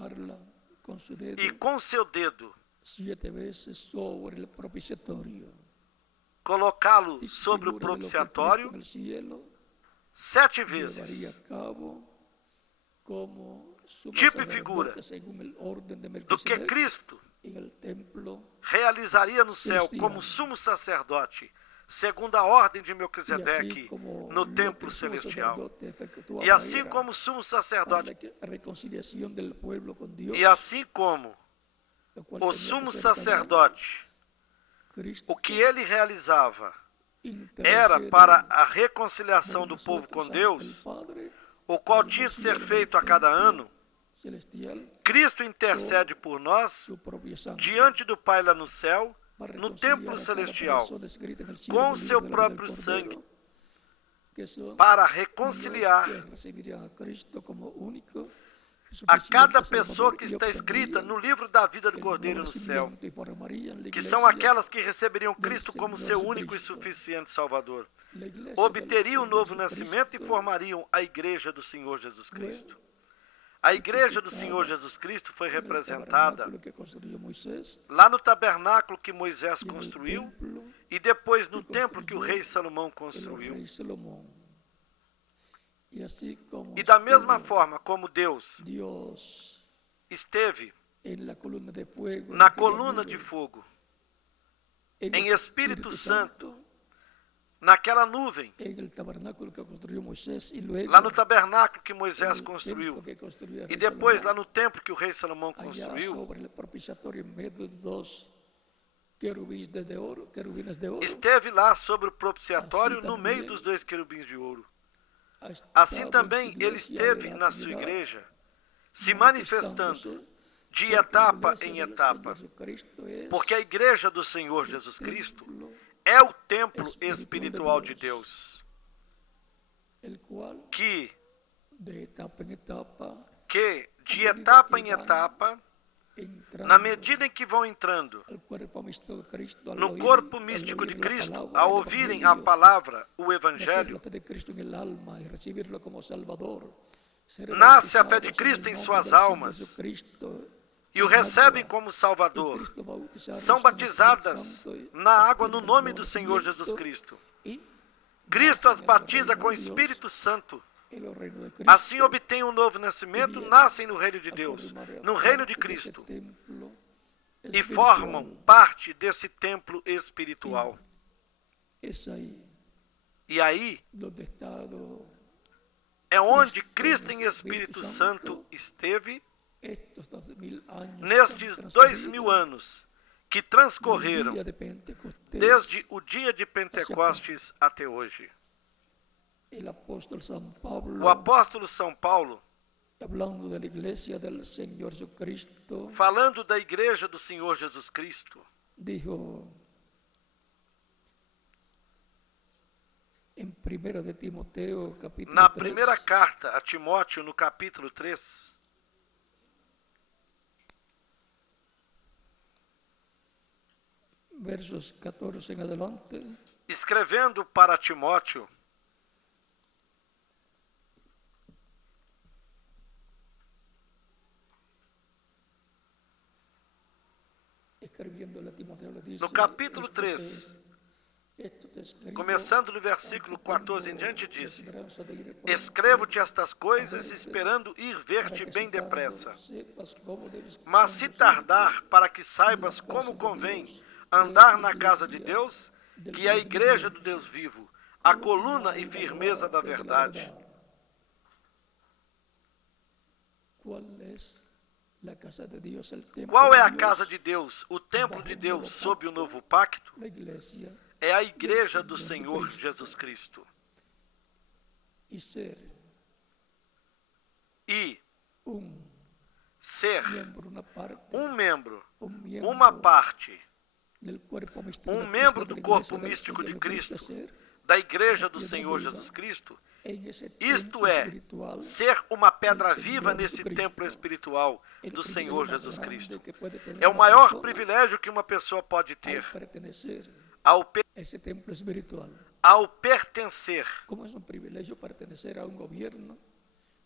e com seu dedo colocá-lo sobre o propiciatório 7 vezes, tipo e figura do que Cristo realizaria no céu como sumo sacerdote, segundo a ordem de Melquisedeque no templo celestial. E assim como sumo sacerdote, e assim como o sumo sacerdote, o que ele realizava era para a reconciliação do povo com Deus, o qual tinha de ser feito a cada ano, Cristo intercede por nós diante do Pai lá no céu, no templo celestial, com o seu próprio sangue, para reconciliar a cada pessoa que está escrita no livro da vida do Cordeiro no céu, que são aquelas que receberiam Cristo como seu único e suficiente Salvador, obteriam o novo nascimento e formariam a Igreja do Senhor Jesus Cristo. A Igreja do Senhor Jesus Cristo foi representada lá no tabernáculo que Moisés construiu e depois no templo que o rei Salomão construiu. E da mesma forma como Deus esteve na coluna de fogo, em Espírito Santo, naquela nuvem, lá no tabernáculo que Moisés construiu, e depois lá no templo que o rei Salomão construiu, esteve lá sobre o propiciatório no meio dos 2 querubins de ouro. Assim também ele esteve na sua igreja, se manifestando de etapa em etapa, porque a igreja do Senhor Jesus Cristo é o templo espiritual de Deus, que de etapa em etapa, na medida em que vão entrando no corpo místico de Cristo, ao ouvirem a palavra, o Evangelho, nasce a fé de Cristo em suas almas e o recebem como Salvador. São batizadas na água no nome do Senhor Jesus Cristo. Cristo as batiza com o Espírito Santo. Assim obtêm um novo nascimento, nascem no reino de Deus, no reino de Cristo, e formam parte desse templo espiritual. E aí é onde Cristo em Espírito Santo esteve nestes 2000 anos que transcorreram desde o dia de Pentecostes até hoje. O apóstolo São Paulo, falando da igreja do Senhor Jesus Cristo, na primeira carta a Timóteo, no capítulo 3, versos 14 em adelante, escrevendo para Timóteo, no capítulo 3, começando no versículo 14 em diante, diz: escrevo-te estas coisas, esperando ir ver-te bem depressa. Mas se tardar, para que saibas como convém andar na casa de Deus, que é a igreja do Deus vivo, a coluna e firmeza da verdade. Qual é a casa de Deus, o templo de Deus sob o novo pacto? É a igreja do Senhor Jesus Cristo. E ser um membro, uma parte, um membro do corpo místico de Cristo, da igreja do Senhor Jesus Cristo, isto é, ser uma pedra viva nesse templo espiritual do Senhor Jesus Cristo. É o maior privilégio que uma pessoa pode ter, ao pertencer como es un privilegio pertenecer a un gobierno,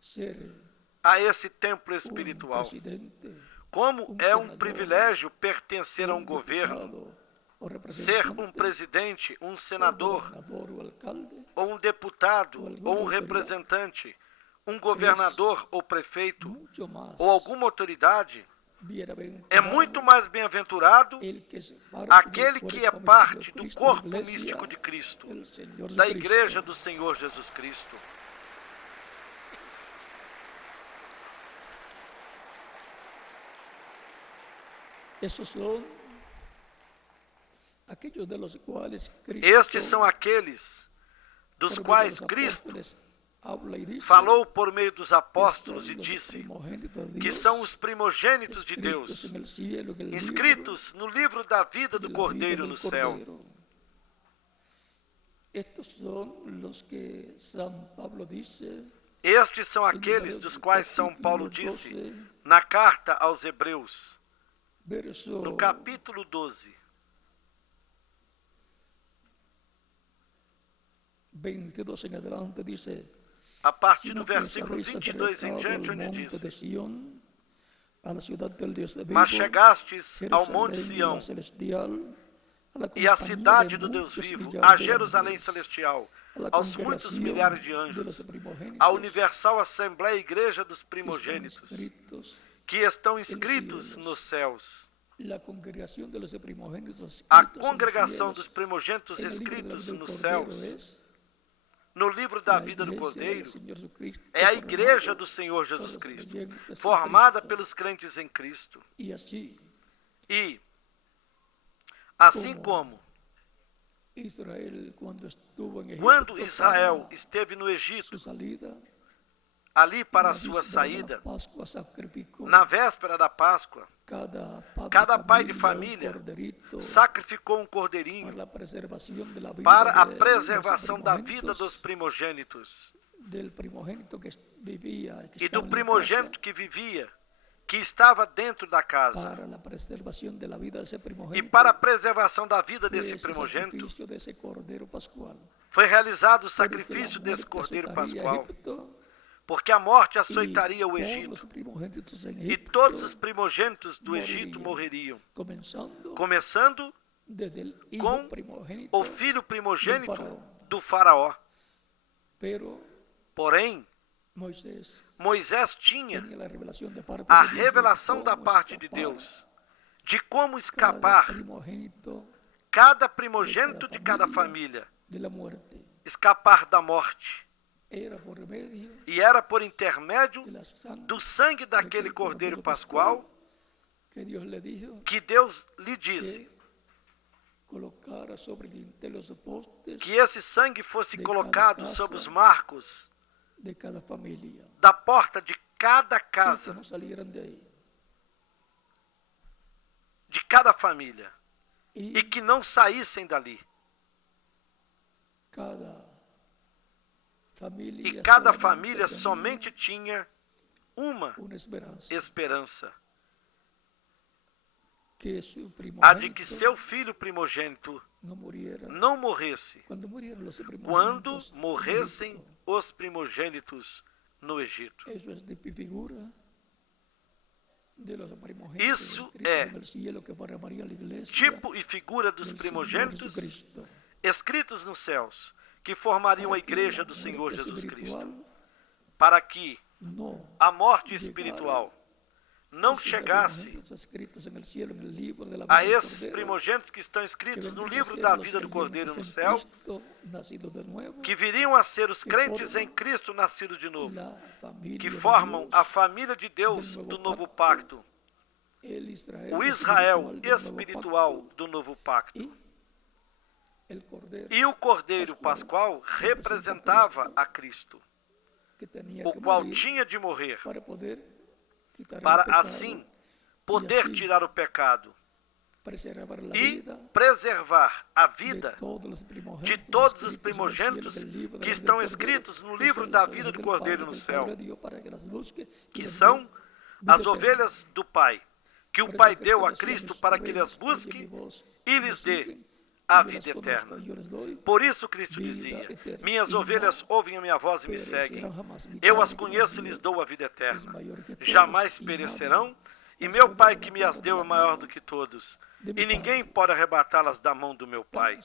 ser a esse templo un espiritual. presidente, Como é um privilégio pertencer a um governo, diputado o ser um representante, presidente, um o senador, gobernador o alcalde, ou um deputado, ou um representante, um governador ou prefeito, mucho más ou alguma autoridade. É bienaventurado muito mais bem-aventurado el que se parte aquele del que é cuerpo parte místico do de Cristo, corpo la iglesia místico de Cristo, del Señor da Jesucristo. Igreja do Senhor Jesus Cristo. Esos son aquellos de los cuales Cristo, Estes são aqueles dos por medio de quais los Cristo apóstoles, habla y dice falou por meio dos que apóstolos son e los disse primogénitos de que Dios, são os primogênitos de escritos Deus, en el cielo, en el libro inscritos no livro da vida de do la Cordeiro vida no del céu. Cordero. Estos son los que San Pablo dice Estes são en aqueles Hebreos dos quais São capítulo Paulo disse 12, na carta aos Hebreus, verso no capítulo 12, 22 en adelante, dice: a partir sino do que versículo habéis 22 em acercado diante, al onde monte diz: de Sión, a la ciudad del Dios de Mas vivo, chegastes ao Monte Jerusalén, la Sião celestial, a la e à compañía cidade de do Deus muchos vivo, millares a de Jerusalém ángeles, celestial, a la aos muitos congregación milhares de de los anjos, primogénitos, à universal Assembleia Igreja dos que están Primogênitos, escritos, que estão inscritos cielos. nos céus. la congregación de los primogénitos A escritos en los congregação cielos, dos primogênitos en el libro de la escritos vida del nos Cordero céus, es no livro da la vida do iglesia del Cordeiro, Señor Jesucristo, é a formada Igreja do Senhor por Jesus los Cristo, creyentes en formada Cristo. pelos crentes em Cristo. Y así E, assim como Israel, cuando estuvo en Egipto, quando Israel para esteve no Egito, su salida, ali para a la sua víspera de la saída, Pascua sacrificó na véspera da Páscoa, cada pai de família un corderito sacrificou um cordeirinho para la preservación de la vida para a de preservação los da vida dos primogénitos, primogênitos del primogénito que vivía, que e estaba do en la primogênito casa, que vivia, que estava dentro da casa. para la preservación de la vida de ese E primogénito. para a preservação da vida Fue desse ese primogênito, sacrificio de ese cordero pascual. foi realizado o Porque la sacrifício muerte desse cordeiro azotaría a pascual, Egipto, porque a morte y açoitaria o todos Egito, los primogénitos en e Egipto, todos os primogênitos do Egito morreriam, começando desde el hijo com primogénito o filho primogênito faraó. do faraó. Pero Porém, Moisés tinha tenía la revelación de parte a de Dios de revelação cómo da parte de escapar Deus de como cada escapar primogénito cada primogênito de cada família, de la muerte. escapar da morte. Era por medio E era por intermédio de la sangre do sangue daquele cordeiro pascual que Dios le dijo que Deus lhe disse que colocara sobre los postes que esse sangue fosse colocado sobre os marcos de cada familia, da porta de cada y que casa, no salieran de ahí. de cada família, Y e que não saíssem dali. cada família, E cada solamente família tenía somente tinha uma una esperanza, esperança, que su a de que primogénito seu filho primogênito no muriera. não morresse Cuando murieran los quando primogénitos en morressem Egipto. os primogênitos no Egito. Eso es de figura de los primogénitos Isso escritos é en el cielo que formaría la iglesia tipo e figura dos del Señor primogênitos Jesucristo. escritos nos céus, que formariam a Para que igreja la do Senhor muerte Jesus Cristo, espiritual para que no a morte llegara espiritual não a esos chegasse primogénitos escritos en el cielo, en el libro de la a vida del esses Cordero, primogênitos que estão que escritos no vendrían a livro ser da los vida do Cordeiro no creyentes céu, en Cristo, nacidos de nuevo, que viriam a ser os que crentes formam em Cristo nascidos de novo, la familia que de formam Dios, a família de Deus do novo pacto, el Israel o Israel espiritual espiritual do novo pacto. y el Cordero, E o Cordeiro Pascual representava a Cristo, que tenía o que qual morir tinha de morrer para poder quitar el para pecado, assim poder tirar o pecado preservar la e vida preservar a de vida todos de todos os primogênitos que estão escritos no livro da vida do Cordeiro no céu, que são as ovelhas do Pai, que o Pai deu a Cristo para que lhes busque e lhes dê a vida eterna. Por isso Cristo dizia: minhas ovelhas ouvem a minha voz e me seguem. Eu as conheço e lhes dou a vida eterna. Jamais perecerão, e meu Pai que me as deu é maior do que todos, e ninguém pode arrebatá-las da mão do meu Pai.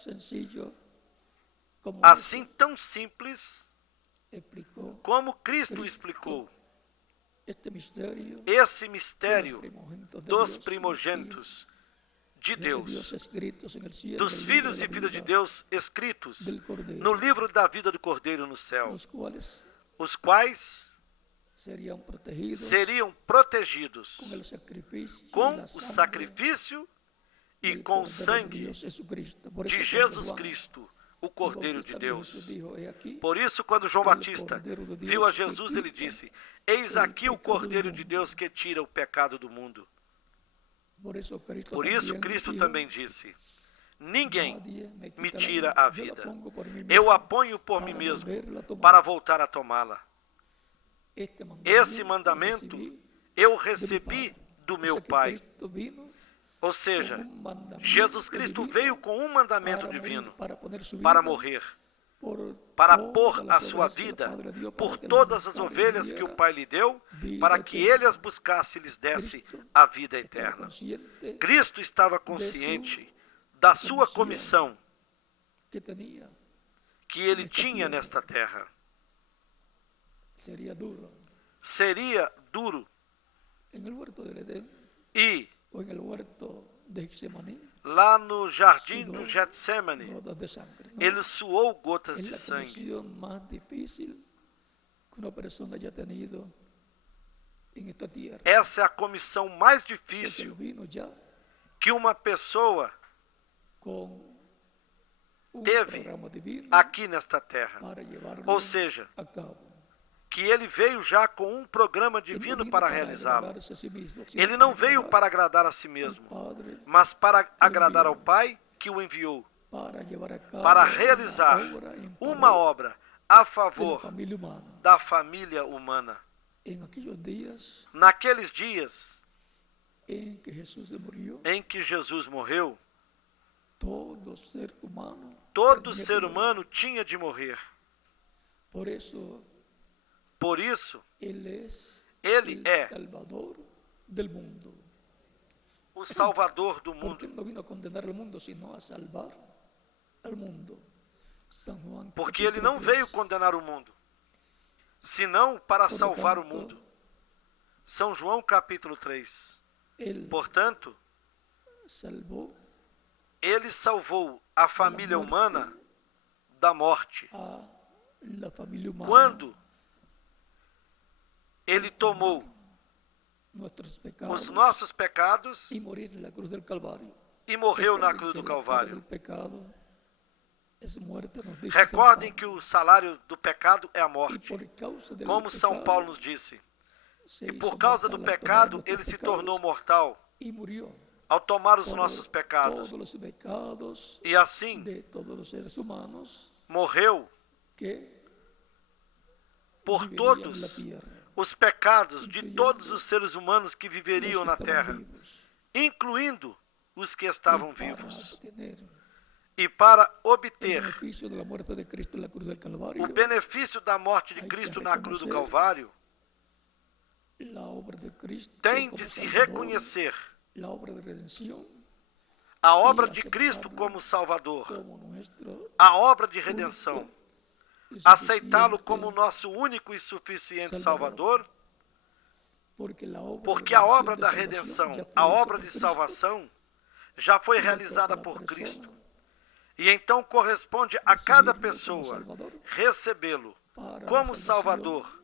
Assim, tão simples como Cristo explicou esse mistério dos primogênitos de Deus, dos filhos e filhas de Deus escritos no livro da vida do Cordeiro no céu, os quais seriam protegidos com o sacrifício e com o sangue de Jesus Cristo, o Cordeiro de Deus. Por isso, quando João Batista viu a Jesus, ele disse: eis aqui o Cordeiro de Deus que tira o pecado do mundo. Por isso, Cristo também disse: ninguém me tira a vida. Eu a ponho por mim mesmo, para voltar a tomá-la. Esse mandamento eu recebi do meu Pai. Ou seja, Jesus Cristo veio com um mandamento divino para morrer, para pôr a sua vida por todas as ovelhas que o Pai lhe deu, para que ele as buscasse e lhes desse a vida eterna. Cristo estava consciente da sua comissão que ele tinha nesta terra. Seria duro. E lá no jardim do Getsemane, ele suou gotas de sangue. Essa é a comissão mais difícil que uma pessoa teve aqui nesta terra. Ou seja, que ele veio já com um programa divino para realizá-lo. Ele não veio para agradar a si mesmo, mas para agradar ao Pai que o enviou, para realizar uma obra a favor da família humana. Naqueles dias em que Jesus morreu, todo ser humano tinha de morrer. Por isso, ele é o Salvador do mundo. Porque ele não veio condenar o mundo, senão para salvar o mundo. São João capítulo 3. Portanto, ele salvou a família humana da morte. Quando ele tomou os nossos pecados e morreu na cruz do Calvário. Recordem que o salário do pecado é a morte, como São Paulo nos disse. E por causa do pecado, ele se tornou mortal ao tomar os nossos pecados. E assim, morreu por todos os pecados de todos os seres humanos que viveriam na terra, incluindo os que estavam vivos. E para obter o benefício da morte de Cristo na cruz do Calvário, tem de se reconhecer a obra de Cristo como Salvador, a obra de redenção, aceitá-lo como nosso único e suficiente Salvador, porque a obra da redenção, a obra de salvação, já foi realizada por Cristo. E então corresponde a cada pessoa recebê-lo como Salvador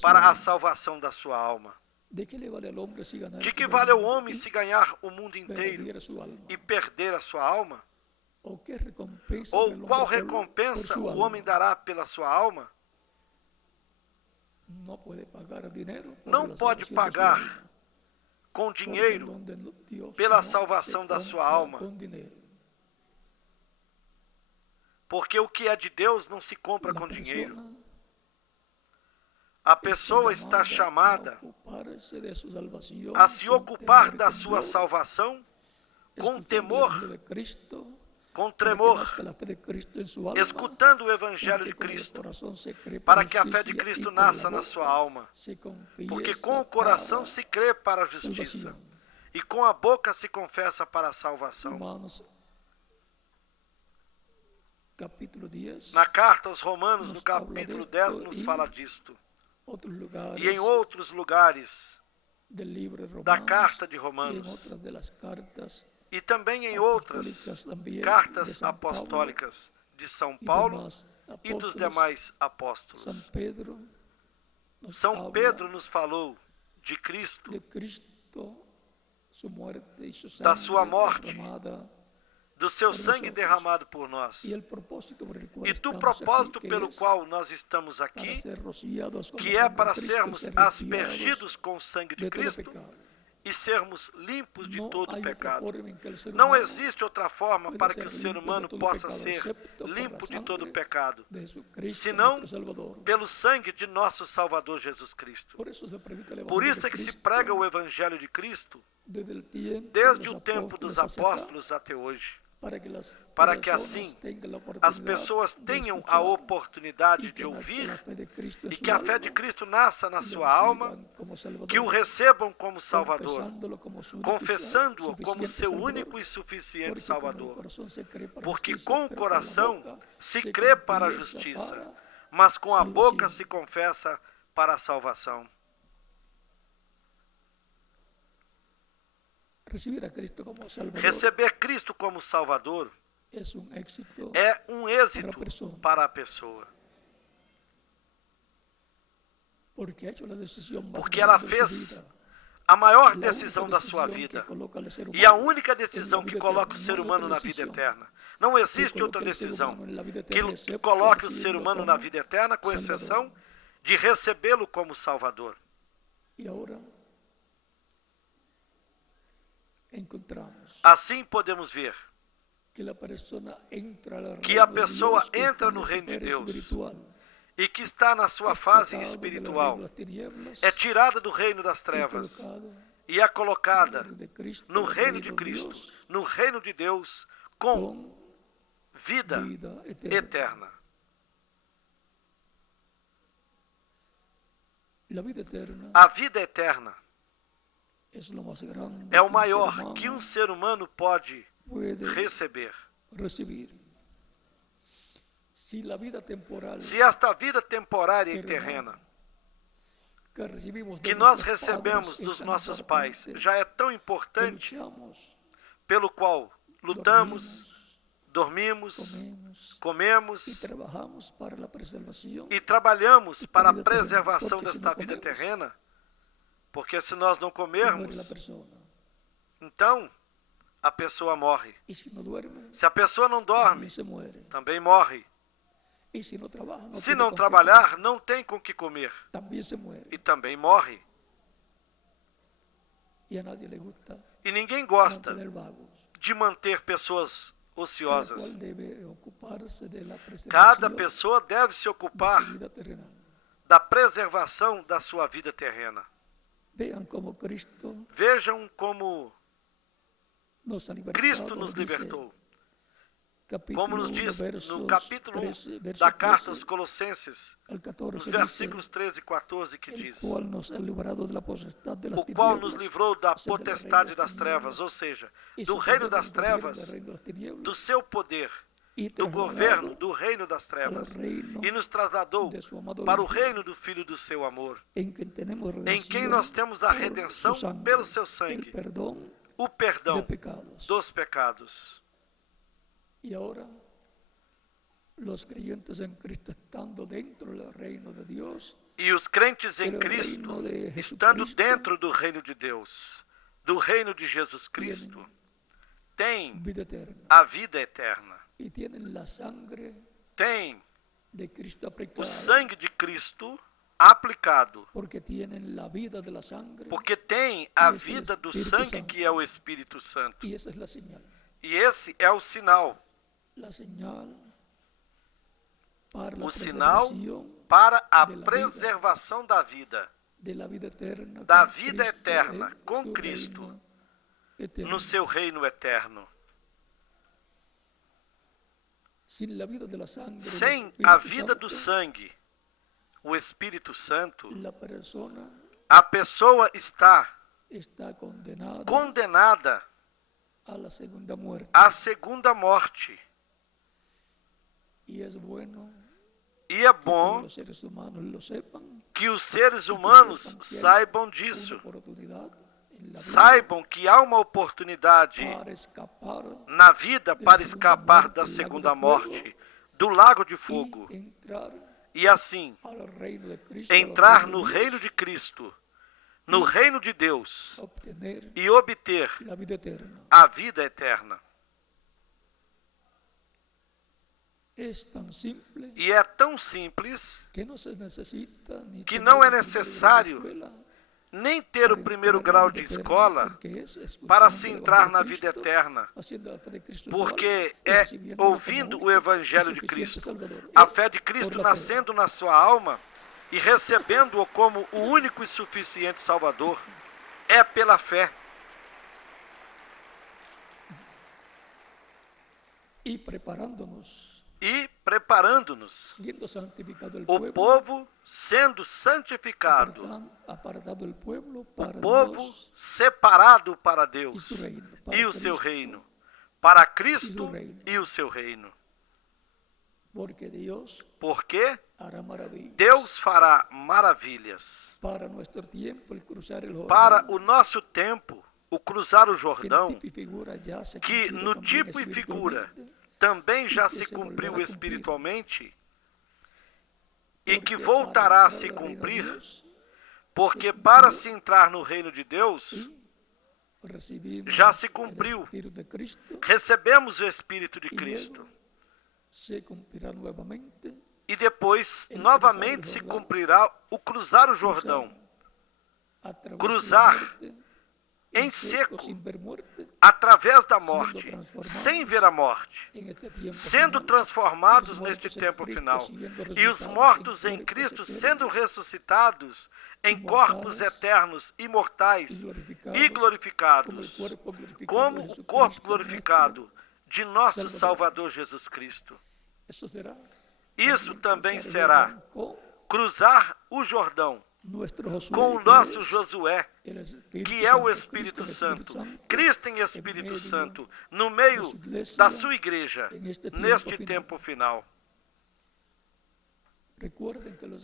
para a salvação da sua alma. De que vale o homem se ganhar o mundo inteiro e perder a sua alma? Ou qual recompensa o homem dará pela sua alma? Não pode pagar com dinheiro pela salvação da sua alma. Porque o que é de Deus não se compra com dinheiro. A pessoa está chamada a se ocupar da sua salvação com temor com tremor, escutando o Evangelho de Cristo, para que a fé de Cristo nasça na sua alma. Porque com o coração se crê para a justiça, e com a boca se confessa para a salvação. Na carta aos Romanos, no capítulo 10, nos fala disto. E em outros lugares da carta de Romanos, e também em outras cartas apostólicas de São Paulo e dos demais apóstolos. São Pedro nos falou de Cristo, da sua morte, do seu sangue derramado por nós, e do propósito pelo qual nós estamos aqui, que é para sermos aspergidos com o sangue de Cristo e sermos limpos de todo pecado. Não existe outra forma para que o ser humano possa ser limpo de todo pecado, senão pelo sangue de nosso Salvador Jesus Cristo. Por isso é que se prega o Evangelho de Cristo desde o tempo dos apóstolos até hoje, para que assim as pessoas tenham a oportunidade de ouvir e que a fé de Cristo nasça na sua alma, que o recebam como Salvador, confessando-o como seu único e suficiente Salvador. Porque com o coração se crê para a justiça, mas com a boca se confessa para a salvação. Receber Cristo como Salvador é um êxito para a pessoa. Porque ela fez a maior decisão da sua vida e a única decisão que coloca o ser humano na vida eterna. Não existe outra decisão que coloque o ser humano na vida eterna, com exceção de recebê-lo como Salvador. Assim podemos ver que a pessoa entra no reino de Deus e que está na sua fase espiritual, é tirada do reino das trevas e é colocada no reino de Cristo, no reino de Deus, com vida eterna. A vida eterna é o maior que um ser humano pode receber. Se esta vida temporária e terrena que nós recebemos dos nossos pais já é tão importante, pelo qual lutamos, dormimos, comemos e trabalhamos para a preservação desta vida terrena, porque se nós não comermos, então a pessoa morre. Se a pessoa não dorme, também morre. Se não trabalhar, não tem com que comer. E também morre. E ninguém gosta de manter pessoas ociosas. Cada pessoa deve se ocupar da preservação da sua vida terrena. Vejam como Cristo nos libertou. Como nos diz no capítulo 1 da carta aos Colossenses, nos versículos 13 e 14, que diz: o qual nos livrou da potestade das trevas, ou seja, do reino das trevas, do seu poder, do governo do reino das trevas, e nos trasladou para o reino do Filho do seu amor, em quem nós temos a redenção pelo seu sangue, o perdão dos pecados. E agora, os crentes em Cristo estando dentro do reino de Deus, e os crentes em Cristo, estando dentro do reino de Deus, do reino de Jesus Cristo, têm a vida eterna. Tem o sangue de Cristo aplicado, porque tem a vida do sangue, que é o Espírito Santo. E esse é o sinal. O sinal para a preservação da vida eterna com Cristo no seu reino eterno. Sem a vida do sangue, o Espírito Santo, a pessoa está condenada à segunda morte. E é bom que os seres humanos saibam disso. Saibam que há uma oportunidade na vida para escapar da segunda morte, do lago de fogo, e assim entrar no reino de Cristo, no reino de Deus, e obter a vida eterna. E é tão simples que não é necessário nem ter o primeiro grau de escola para se entrar na vida eterna, porque é ouvindo o Evangelho de Cristo, a fé de Cristo nascendo na sua alma e recebendo-o como o único e suficiente Salvador. É pela fé. E preparando-nos, o povo sendo santificado, o povo separado para Deus e o seu reino, para Cristo e o seu reino. Porque Deus fará maravilhas. Para o nosso tempo, o cruzar o Jordão, que no tipo e figura também já se cumpriu espiritualmente e que voltará a se cumprir, porque para se entrar no reino de Deus, já se cumpriu. Recebemos o Espírito de Cristo. E depois, novamente, se cumprirá o cruzar o Jordão. Cruzar em seco, através da morte, sem ver a morte, sendo transformados neste tempo final, e os mortos em Cristo sendo ressuscitados em corpos eternos, imortais e glorificados, como o corpo glorificado de nosso Salvador Jesus Cristo. Isso também será cruzar o Jordão com o nosso Josué, que é o Espírito Santo, Cristo em Espírito Santo, no meio da sua igreja, neste tempo final.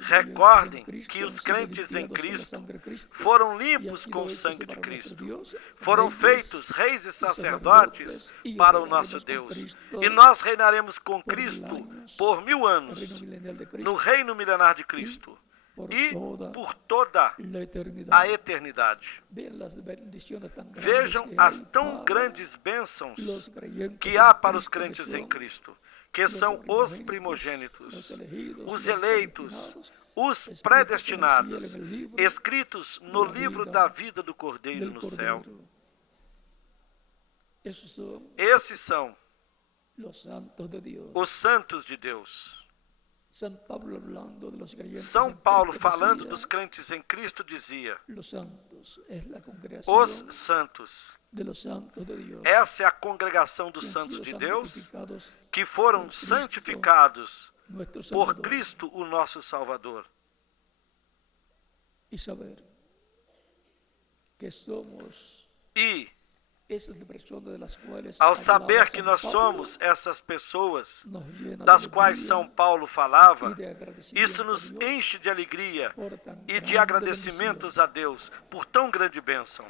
Recordem que os crentes em Cristo foram limpos com o sangue de Cristo, foram feitos reis e sacerdotes para o nosso Deus, e nós reinaremos com Cristo por 1000 anos, no reino milenar de Cristo, e por toda a eternidade. Vejam as tão grandes bênçãos que há para os crentes em Cristo, que são os primogênitos, os eleitos, os predestinados, escritos no livro da vida do Cordeiro no céu. Esses são os santos de Deus. São Paulo, falando dos crentes em Cristo, dizia: os santos. Essa é a congregação dos santos de Deus, que foram santificados por Cristo, o nosso Salvador. E ao saber que nós somos essas pessoas das quais São Paulo falava, isso nos enche de alegria e de agradecimentos a Deus por tão grande bênção.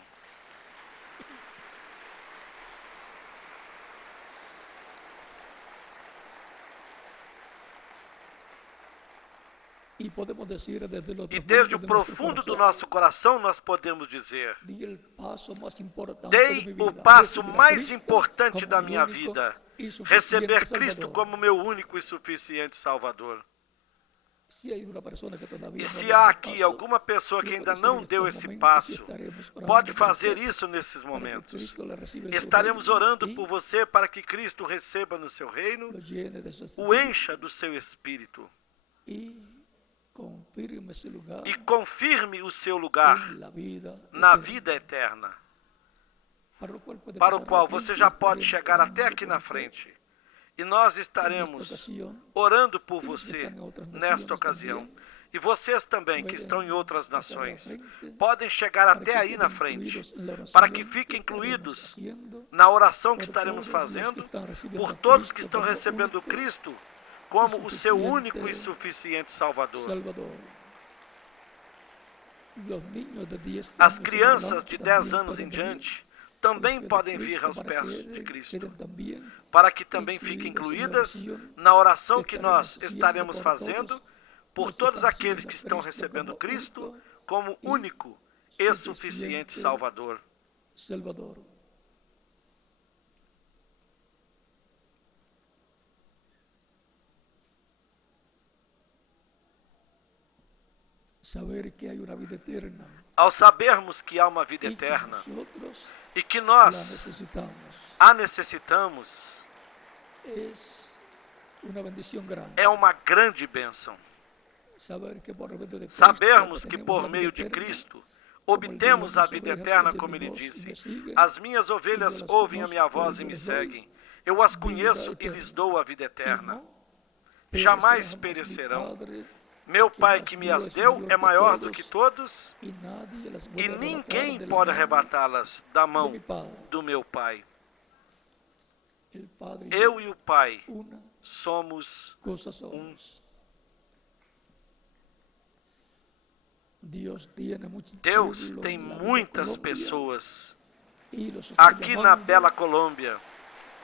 E desde o profundo do nosso coração nós podemos dizer: dei o passo mais importante da minha vida, receber Cristo como meu único e suficiente Salvador. E se há aqui alguma pessoa que ainda não deu esse passo, pode fazer isso nesses momentos. Estaremos orando por você para que Cristo receba no seu reino, o encha do seu Espírito. E confirme o seu lugar na vida eterna, para o qual você já pode chegar até aqui na frente E nós estaremos orando por você nesta ocasião. E vocês também, que estão em outras nações, podem chegar até aí na frente, para que fiquem incluídos na oração que estaremos fazendo por todos que estão recebendo Cristo como o seu único e suficiente Salvador. As crianças de 10 anos em diante também podem vir aos pés de Cristo, para que também fiquem incluídas na oração que nós estaremos fazendo por todos aqueles que estão recebendo Cristo como único e suficiente Salvador. Ao sabermos que há uma vida eterna e que nós a necessitamos, é uma grande bênção. Sabermos que por meio de Cristo obtemos a vida eterna, como ele disse: as minhas ovelhas ouvem a minha voz e me seguem. Eu as conheço e lhes dou a vida eterna. Jamais perecerão. Meu Pai que me as deu é maior do que todos, e ninguém pode arrebatá-las da mão do meu Pai. Eu e o Pai somos um. Deus tem muitas pessoas aqui na bela Colômbia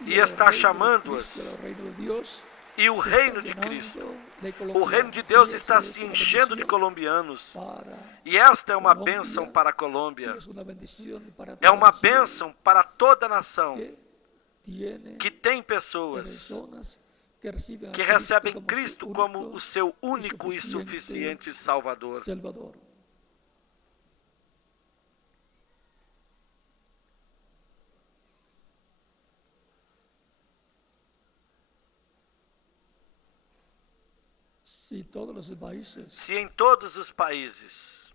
e está chamando-as. E o reino de Cristo, o reino de Deus está se enchendo de colombianos. E esta é uma bênção para a Colômbia. É uma bênção para toda a nação que tem pessoas que recebem Cristo como o seu único e suficiente Salvador. Se em todos os países,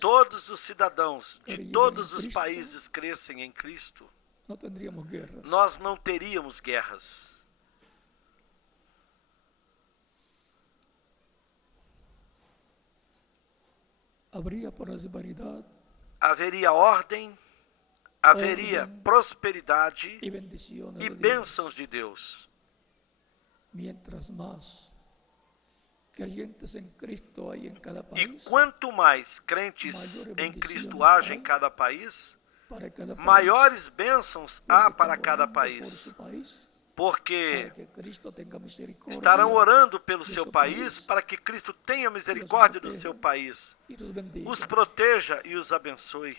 todos os cidadãos de todos os países crescem em Cristo, nós não teríamos guerras. Haveria ordem, haveria prosperidade e bênçãos de Deus. E quanto mais crentes em Cristo haja em cada país, maiores bênçãos há para cada país, porque estarão orando pelo seu país para que Cristo tenha misericórdia do seu país, os proteja e os abençoe.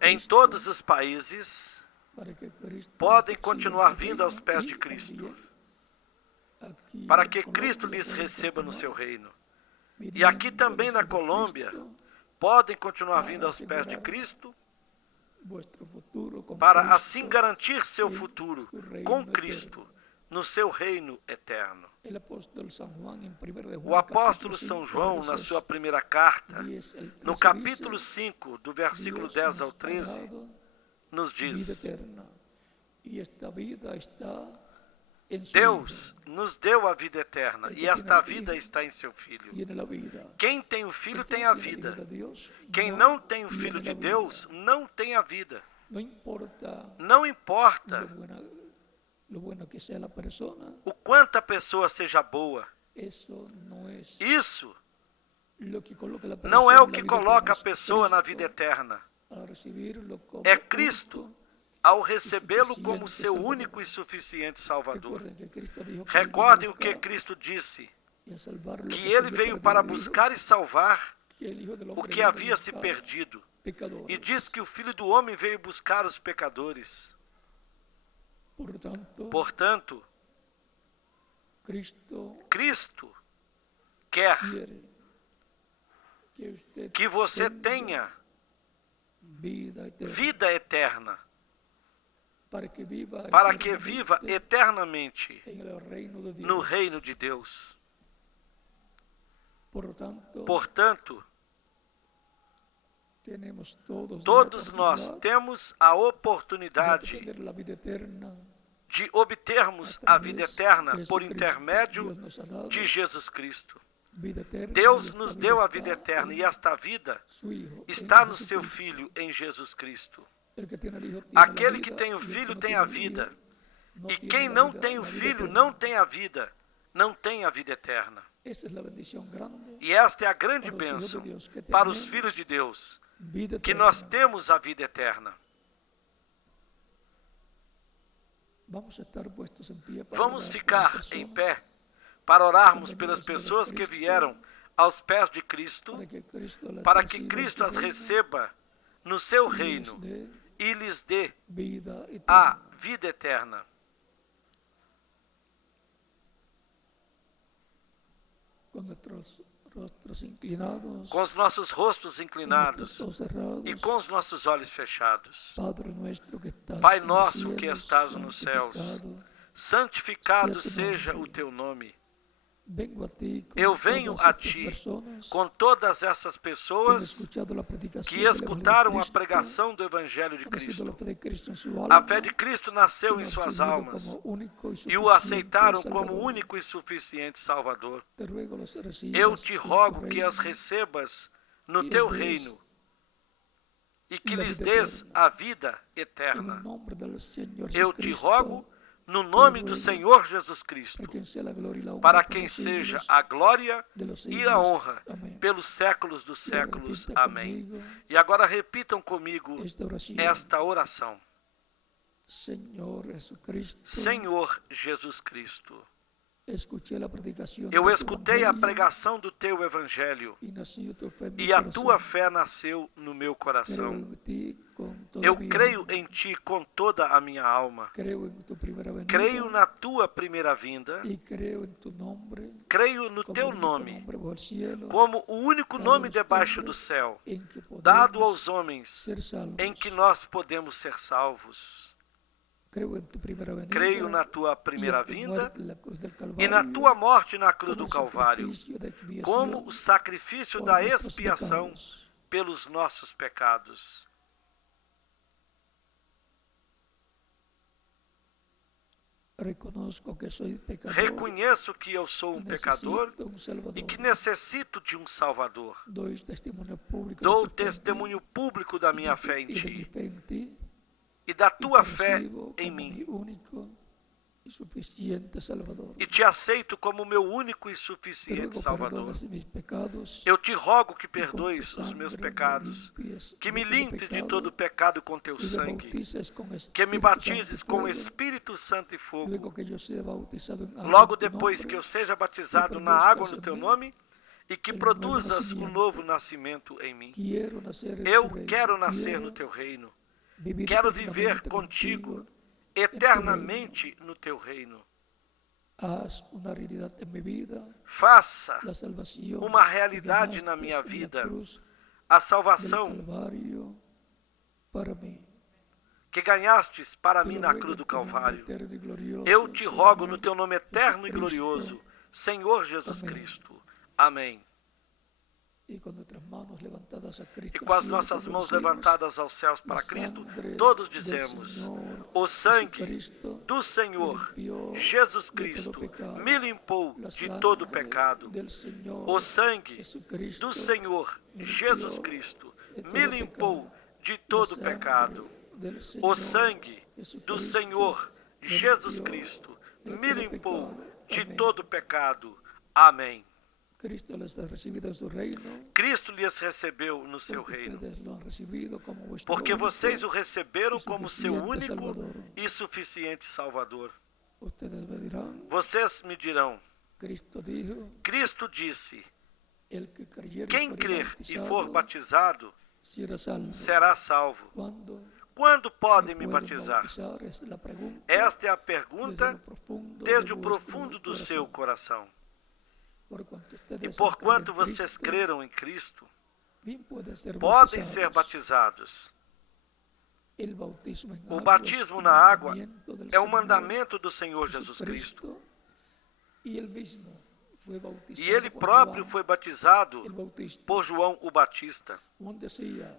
Em todos os países podem continuar vindo aos pés de Cristo, para que Cristo lhes receba no seu reino. E aqui também na Colômbia, podem continuar vindo aos pés de Cristo, para assim garantir seu futuro com Cristo no seu reino eterno. O apóstolo São João, na sua primeira carta, no capítulo 5, do versículo 10 ao 13, nos diz: Deus nos deu a vida eterna, e esta vida está em seu Filho. Quem tem o Filho tem a vida. Quem não tem o Filho de Deus não tem a vida. Não importa o quanto a pessoa seja boa, isso não é o que coloca a pessoa na vida eterna. É Cristo, ao recebê-lo como seu único e suficiente Salvador. Recordem o que Cristo disse, que ele veio para buscar e salvar o que havia se perdido. E diz que o Filho do Homem veio buscar os pecadores. Portanto, Cristo quer que você tenha vida eterna. para que viva eternamente en el reino de Dios. no reino de Deus. Por lo tanto, Portanto, tenemos todos la nós oportunidad temos a de oportunidade obtener la vida eterna de obtermos a vida eterna por intermédio de Jesus Cristo. vida eterna, Deus y nos esta deu vida a vida está eterna en e esta vida su Hijo, está en no seu Jesucristo. Filho, em Jesus Cristo. El que tiene al Hijo tiene la Aquele vida, que tem o y el que Filho no tem tiene a al Hijo vida. no E tiene quem la não vida- tem o la vida Filho eterna. não tem a vida, não tem a vida eterna. Esa es la bendición grande E esta é a grande para los hijos bênção de Dios, que para os tenemos filhos de Deus, vida que eterna. nós temos a vida eterna. Vamos a estar puestos en pie para Vamos orar por ficar las em personas, pé para orarmos pelas pessoas que vieram aos pés de Cristo, para que Cristo as receba no seu reino e lhes dê vida eterna. a vida eterna. Con nuestros rostros inclinados, Com os nossos rostos con inclinados nuestros ojos cerrados, e com os nossos olhos fechados. Padre nuestro que estás Pai en los nosso que cielos, estás nos céus, santificado santificado seja o teu nome. vengo a ti con Eu venho todas a estas ti personas com todas essas que han pessoas escuchado la predicación que del Evangelio escutaram de a Cristo, pregação do Evangelho de han recibido la Cristo. fe de Cristo en su A alma, fé de Cristo nasceu y em lo suas recibido almas como único y e o suficiente aceitaram como Salvador. único e suficiente Salvador. Te ruego los recibas Eu te en tu rogo que reino, as recebas no e teu lhes reino e que a lhes vida des eterna. a vida en eterna. el nombre del Señor Eu te Jesucristo, rogo no nome do Senhor Jesus Cristo, para quien sea la gloria y la honra para por quem los seja siglos a glória de los e siglos. a honra Amén. pelos séculos dos Y ahora séculos. repita Amém. conmigo E agora repitam comigo esta oración. esta oração. Señor Jesucristo, Senhor Jesus Cristo, escuché la predicación eu de tu escutei a evangelio pregação do teu evangelho y nació tu fe en mi e a corazón. tua fé nasceu no meu Creo coração. en ti con toda Eu mi creio alma. em ti com toda a minha alma. Creo en tu primera venida Creio na tua primeira vinda. y creo en tu nombre Creio no como teu el único nome nombre bajo el cielo como o único dado a nome los debaixo do hombres céu, en que podemos dado aos homens, ser salvos. em que nós podemos ser salvos. Creo en tu primera venida Creio na tua y primeira en tu vinda muerte en la cruz del e na Calvario tua morte na cruz como do Calvário, sacrificio de expiación como o sacrifício por da nuestros expiação pecados. pelos nossos pecados. Reconozco que soy pecador, Reconheço que eu sou um pecador necesito un Salvador. e que necessito de um Salvador. Doy testimonio público Dou de tu fe en ti testemunho público da minha fé em y de mi ti fe en ti, e da y tua te fé recibo em como mim. mi único y suficiente Salvador. E te aceito como meu único e Te suficiente ruego Salvador. perdones de mis pecados Eu te rogo que y con tu perdoes os meus sangre me pecados, limpies que de me todo limpes de pecado todo pecado com teu y me sangue, bautices con que me Espíritu batizes Santo y com fuego. Espírito Santo e fogo. Luego que yo sea bautizado en agua Logo en tu depois nombre, que eu seja batizado que na água produzcas no em teu mim nome e que el nuevo produzas o nacimiento. novo nascimento em mim. quiero nacer en Eu tu reino. quero nascer Quiero no teu reino. vivir Quero viver eternamente contigo contigo. eternamente no teu reino. Haz una realidad en mi vida Faça la salvación uma que realidade ganaste na minha en la vida cruz a del salvação Calvario para mí. que ganhastes para Te mim lo na ruego cruz do en tu nombre Calvário. eterno y glorioso, Eu te rogo Señor no teu nome eterno e Jesucristo. glorioso, Senhor Jesus Amém. Cristo. Amém. Y con nuestras manos levantadas a Cristo, E com as cielo, nossas todos mãos decimos, levantadas aos céus para "La Cristo, sangre todos del dizemos: Señor o sangue Jesucristo do Senhor me limpió Jesus de todo Cristo pecado. me limpou La de todo sangre pecado. del Señor O sangue Jesucristo do Senhor me Jesus limpió Cristo de todo me limpou pecado. de La todo sangre pecado. del O Señor sangue do Jesucristo Senhor me Jesus limpió Cristo de me todo limpou pecado. de Amém. todo pecado. Amém. Cristo les ha recibido en su reino, Cristo lhes recebeu no seu porque reino, ustedes lo han recibido como vuestro porque único vocês o receberam e como seu suficiente único Salvador. e suficiente Salvador. Ustedes me dirán, Vocês me dirão: Cristo dijo, Cristo disse: el que creyere quem y fuere crer e bautizado for batizado será salvo. será salvo. ¿Cuándo Quando podem me me pueden batizar? bautizar? Es la pregunta Esta é a desde pergunta lo profundo desde de o vuestro profundo do corazón. seu coração. Por cuanto E ustedes porquanto creen en vocês Cristo, creram em Cristo, bien pueden ser podem ser bautizados. batizados. O batismo na água é um mandamento do Senhor Jesus Cristo. E ele próprio foi batizado por João o Batista.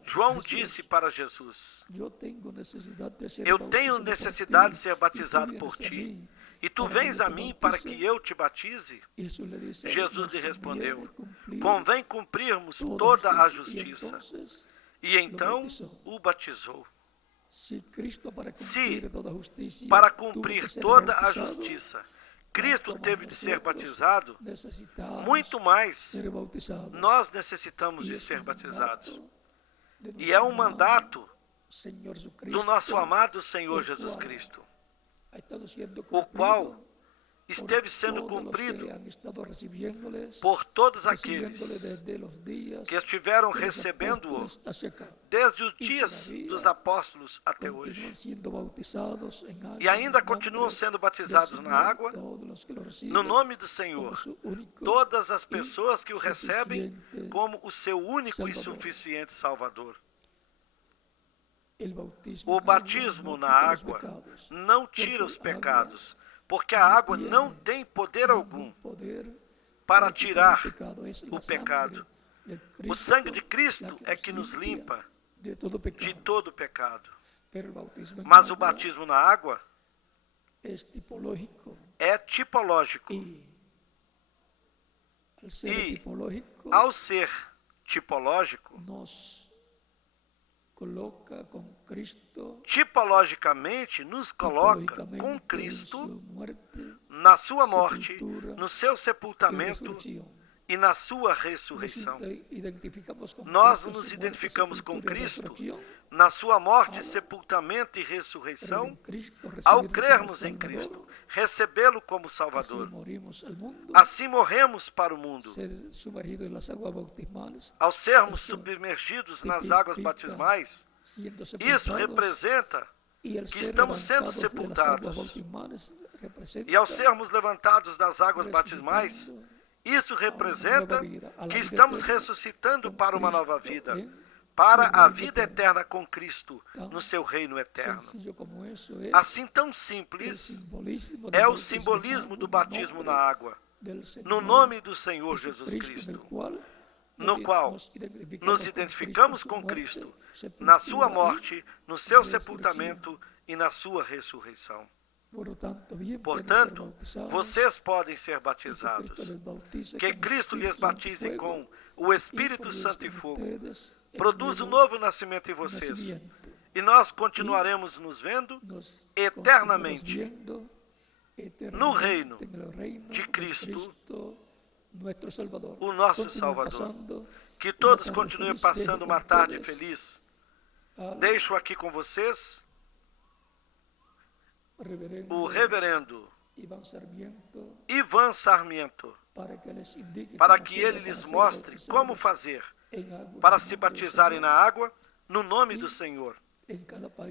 João disse para Jesus: eu tenho necessidade de ser batizado por ti, e tu vens a mim para que eu te batize? Jesus lhe respondeu: convém cumprirmos toda a justiça. E então o batizou. Se, para cumprir toda a justiça, Cristo teve de ser batizado, muito mais nós necessitamos de ser batizados. E é um mandato do nosso amado Senhor Jesus Cristo, o qual esteve sendo cumprido por todos aqueles que estiveram recebendo-o desde os dias dos apóstolos até hoje. E ainda continuam sendo batizados na água, no nome do Senhor, todas as pessoas que o recebem como o seu único e suficiente Salvador. O batismo na água não tira os pecados, porque a água não tem poder algum para tirar o pecado. O sangue de Cristo é que nos limpa de todo o pecado. Mas o batismo na água é tipológico. E, ao ser tipológico, tipologicamente nos coloca com Cristo na sua morte, no seu sepultamento e na sua ressurreição. Nós nos identificamos com Cristo na sua morte, sepultamento e ressurreição ao crermos em Cristo, recebê-lo como Salvador. Assim morremos para o mundo. Ao sermos submergidos nas águas batismais, isso representa que estamos sendo sepultados. E ao sermos levantados das águas batismais, isso representa que estamos ressuscitando para uma nova vida, para a vida eterna com Cristo, no seu reino eterno. Assim tão simples é o simbolismo do batismo na água, no nome do Senhor Jesus Cristo, no qual nos identificamos com Cristo, na sua morte, no seu sepultamento e na sua ressurreição. Portanto, vocês podem ser batizados. Que Cristo lhes batize com o Espírito Santo e fogo. Produz um novo nascimento em vocês. E nós continuaremos nos vendo eternamente no reino de Cristo, o nosso Salvador. Que todos continuem passando uma tarde feliz. Deixo aqui com vocês o reverendo Ivan Sarmiento, para que ele lhes mostre como fazer para se batizarem na água no nome do Senhor.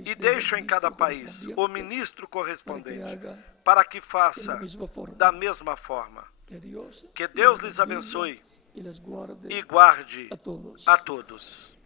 E deixo em cada país o ministro correspondente para que faça da mesma forma. Que Deus lhes abençoe e guarde a todos.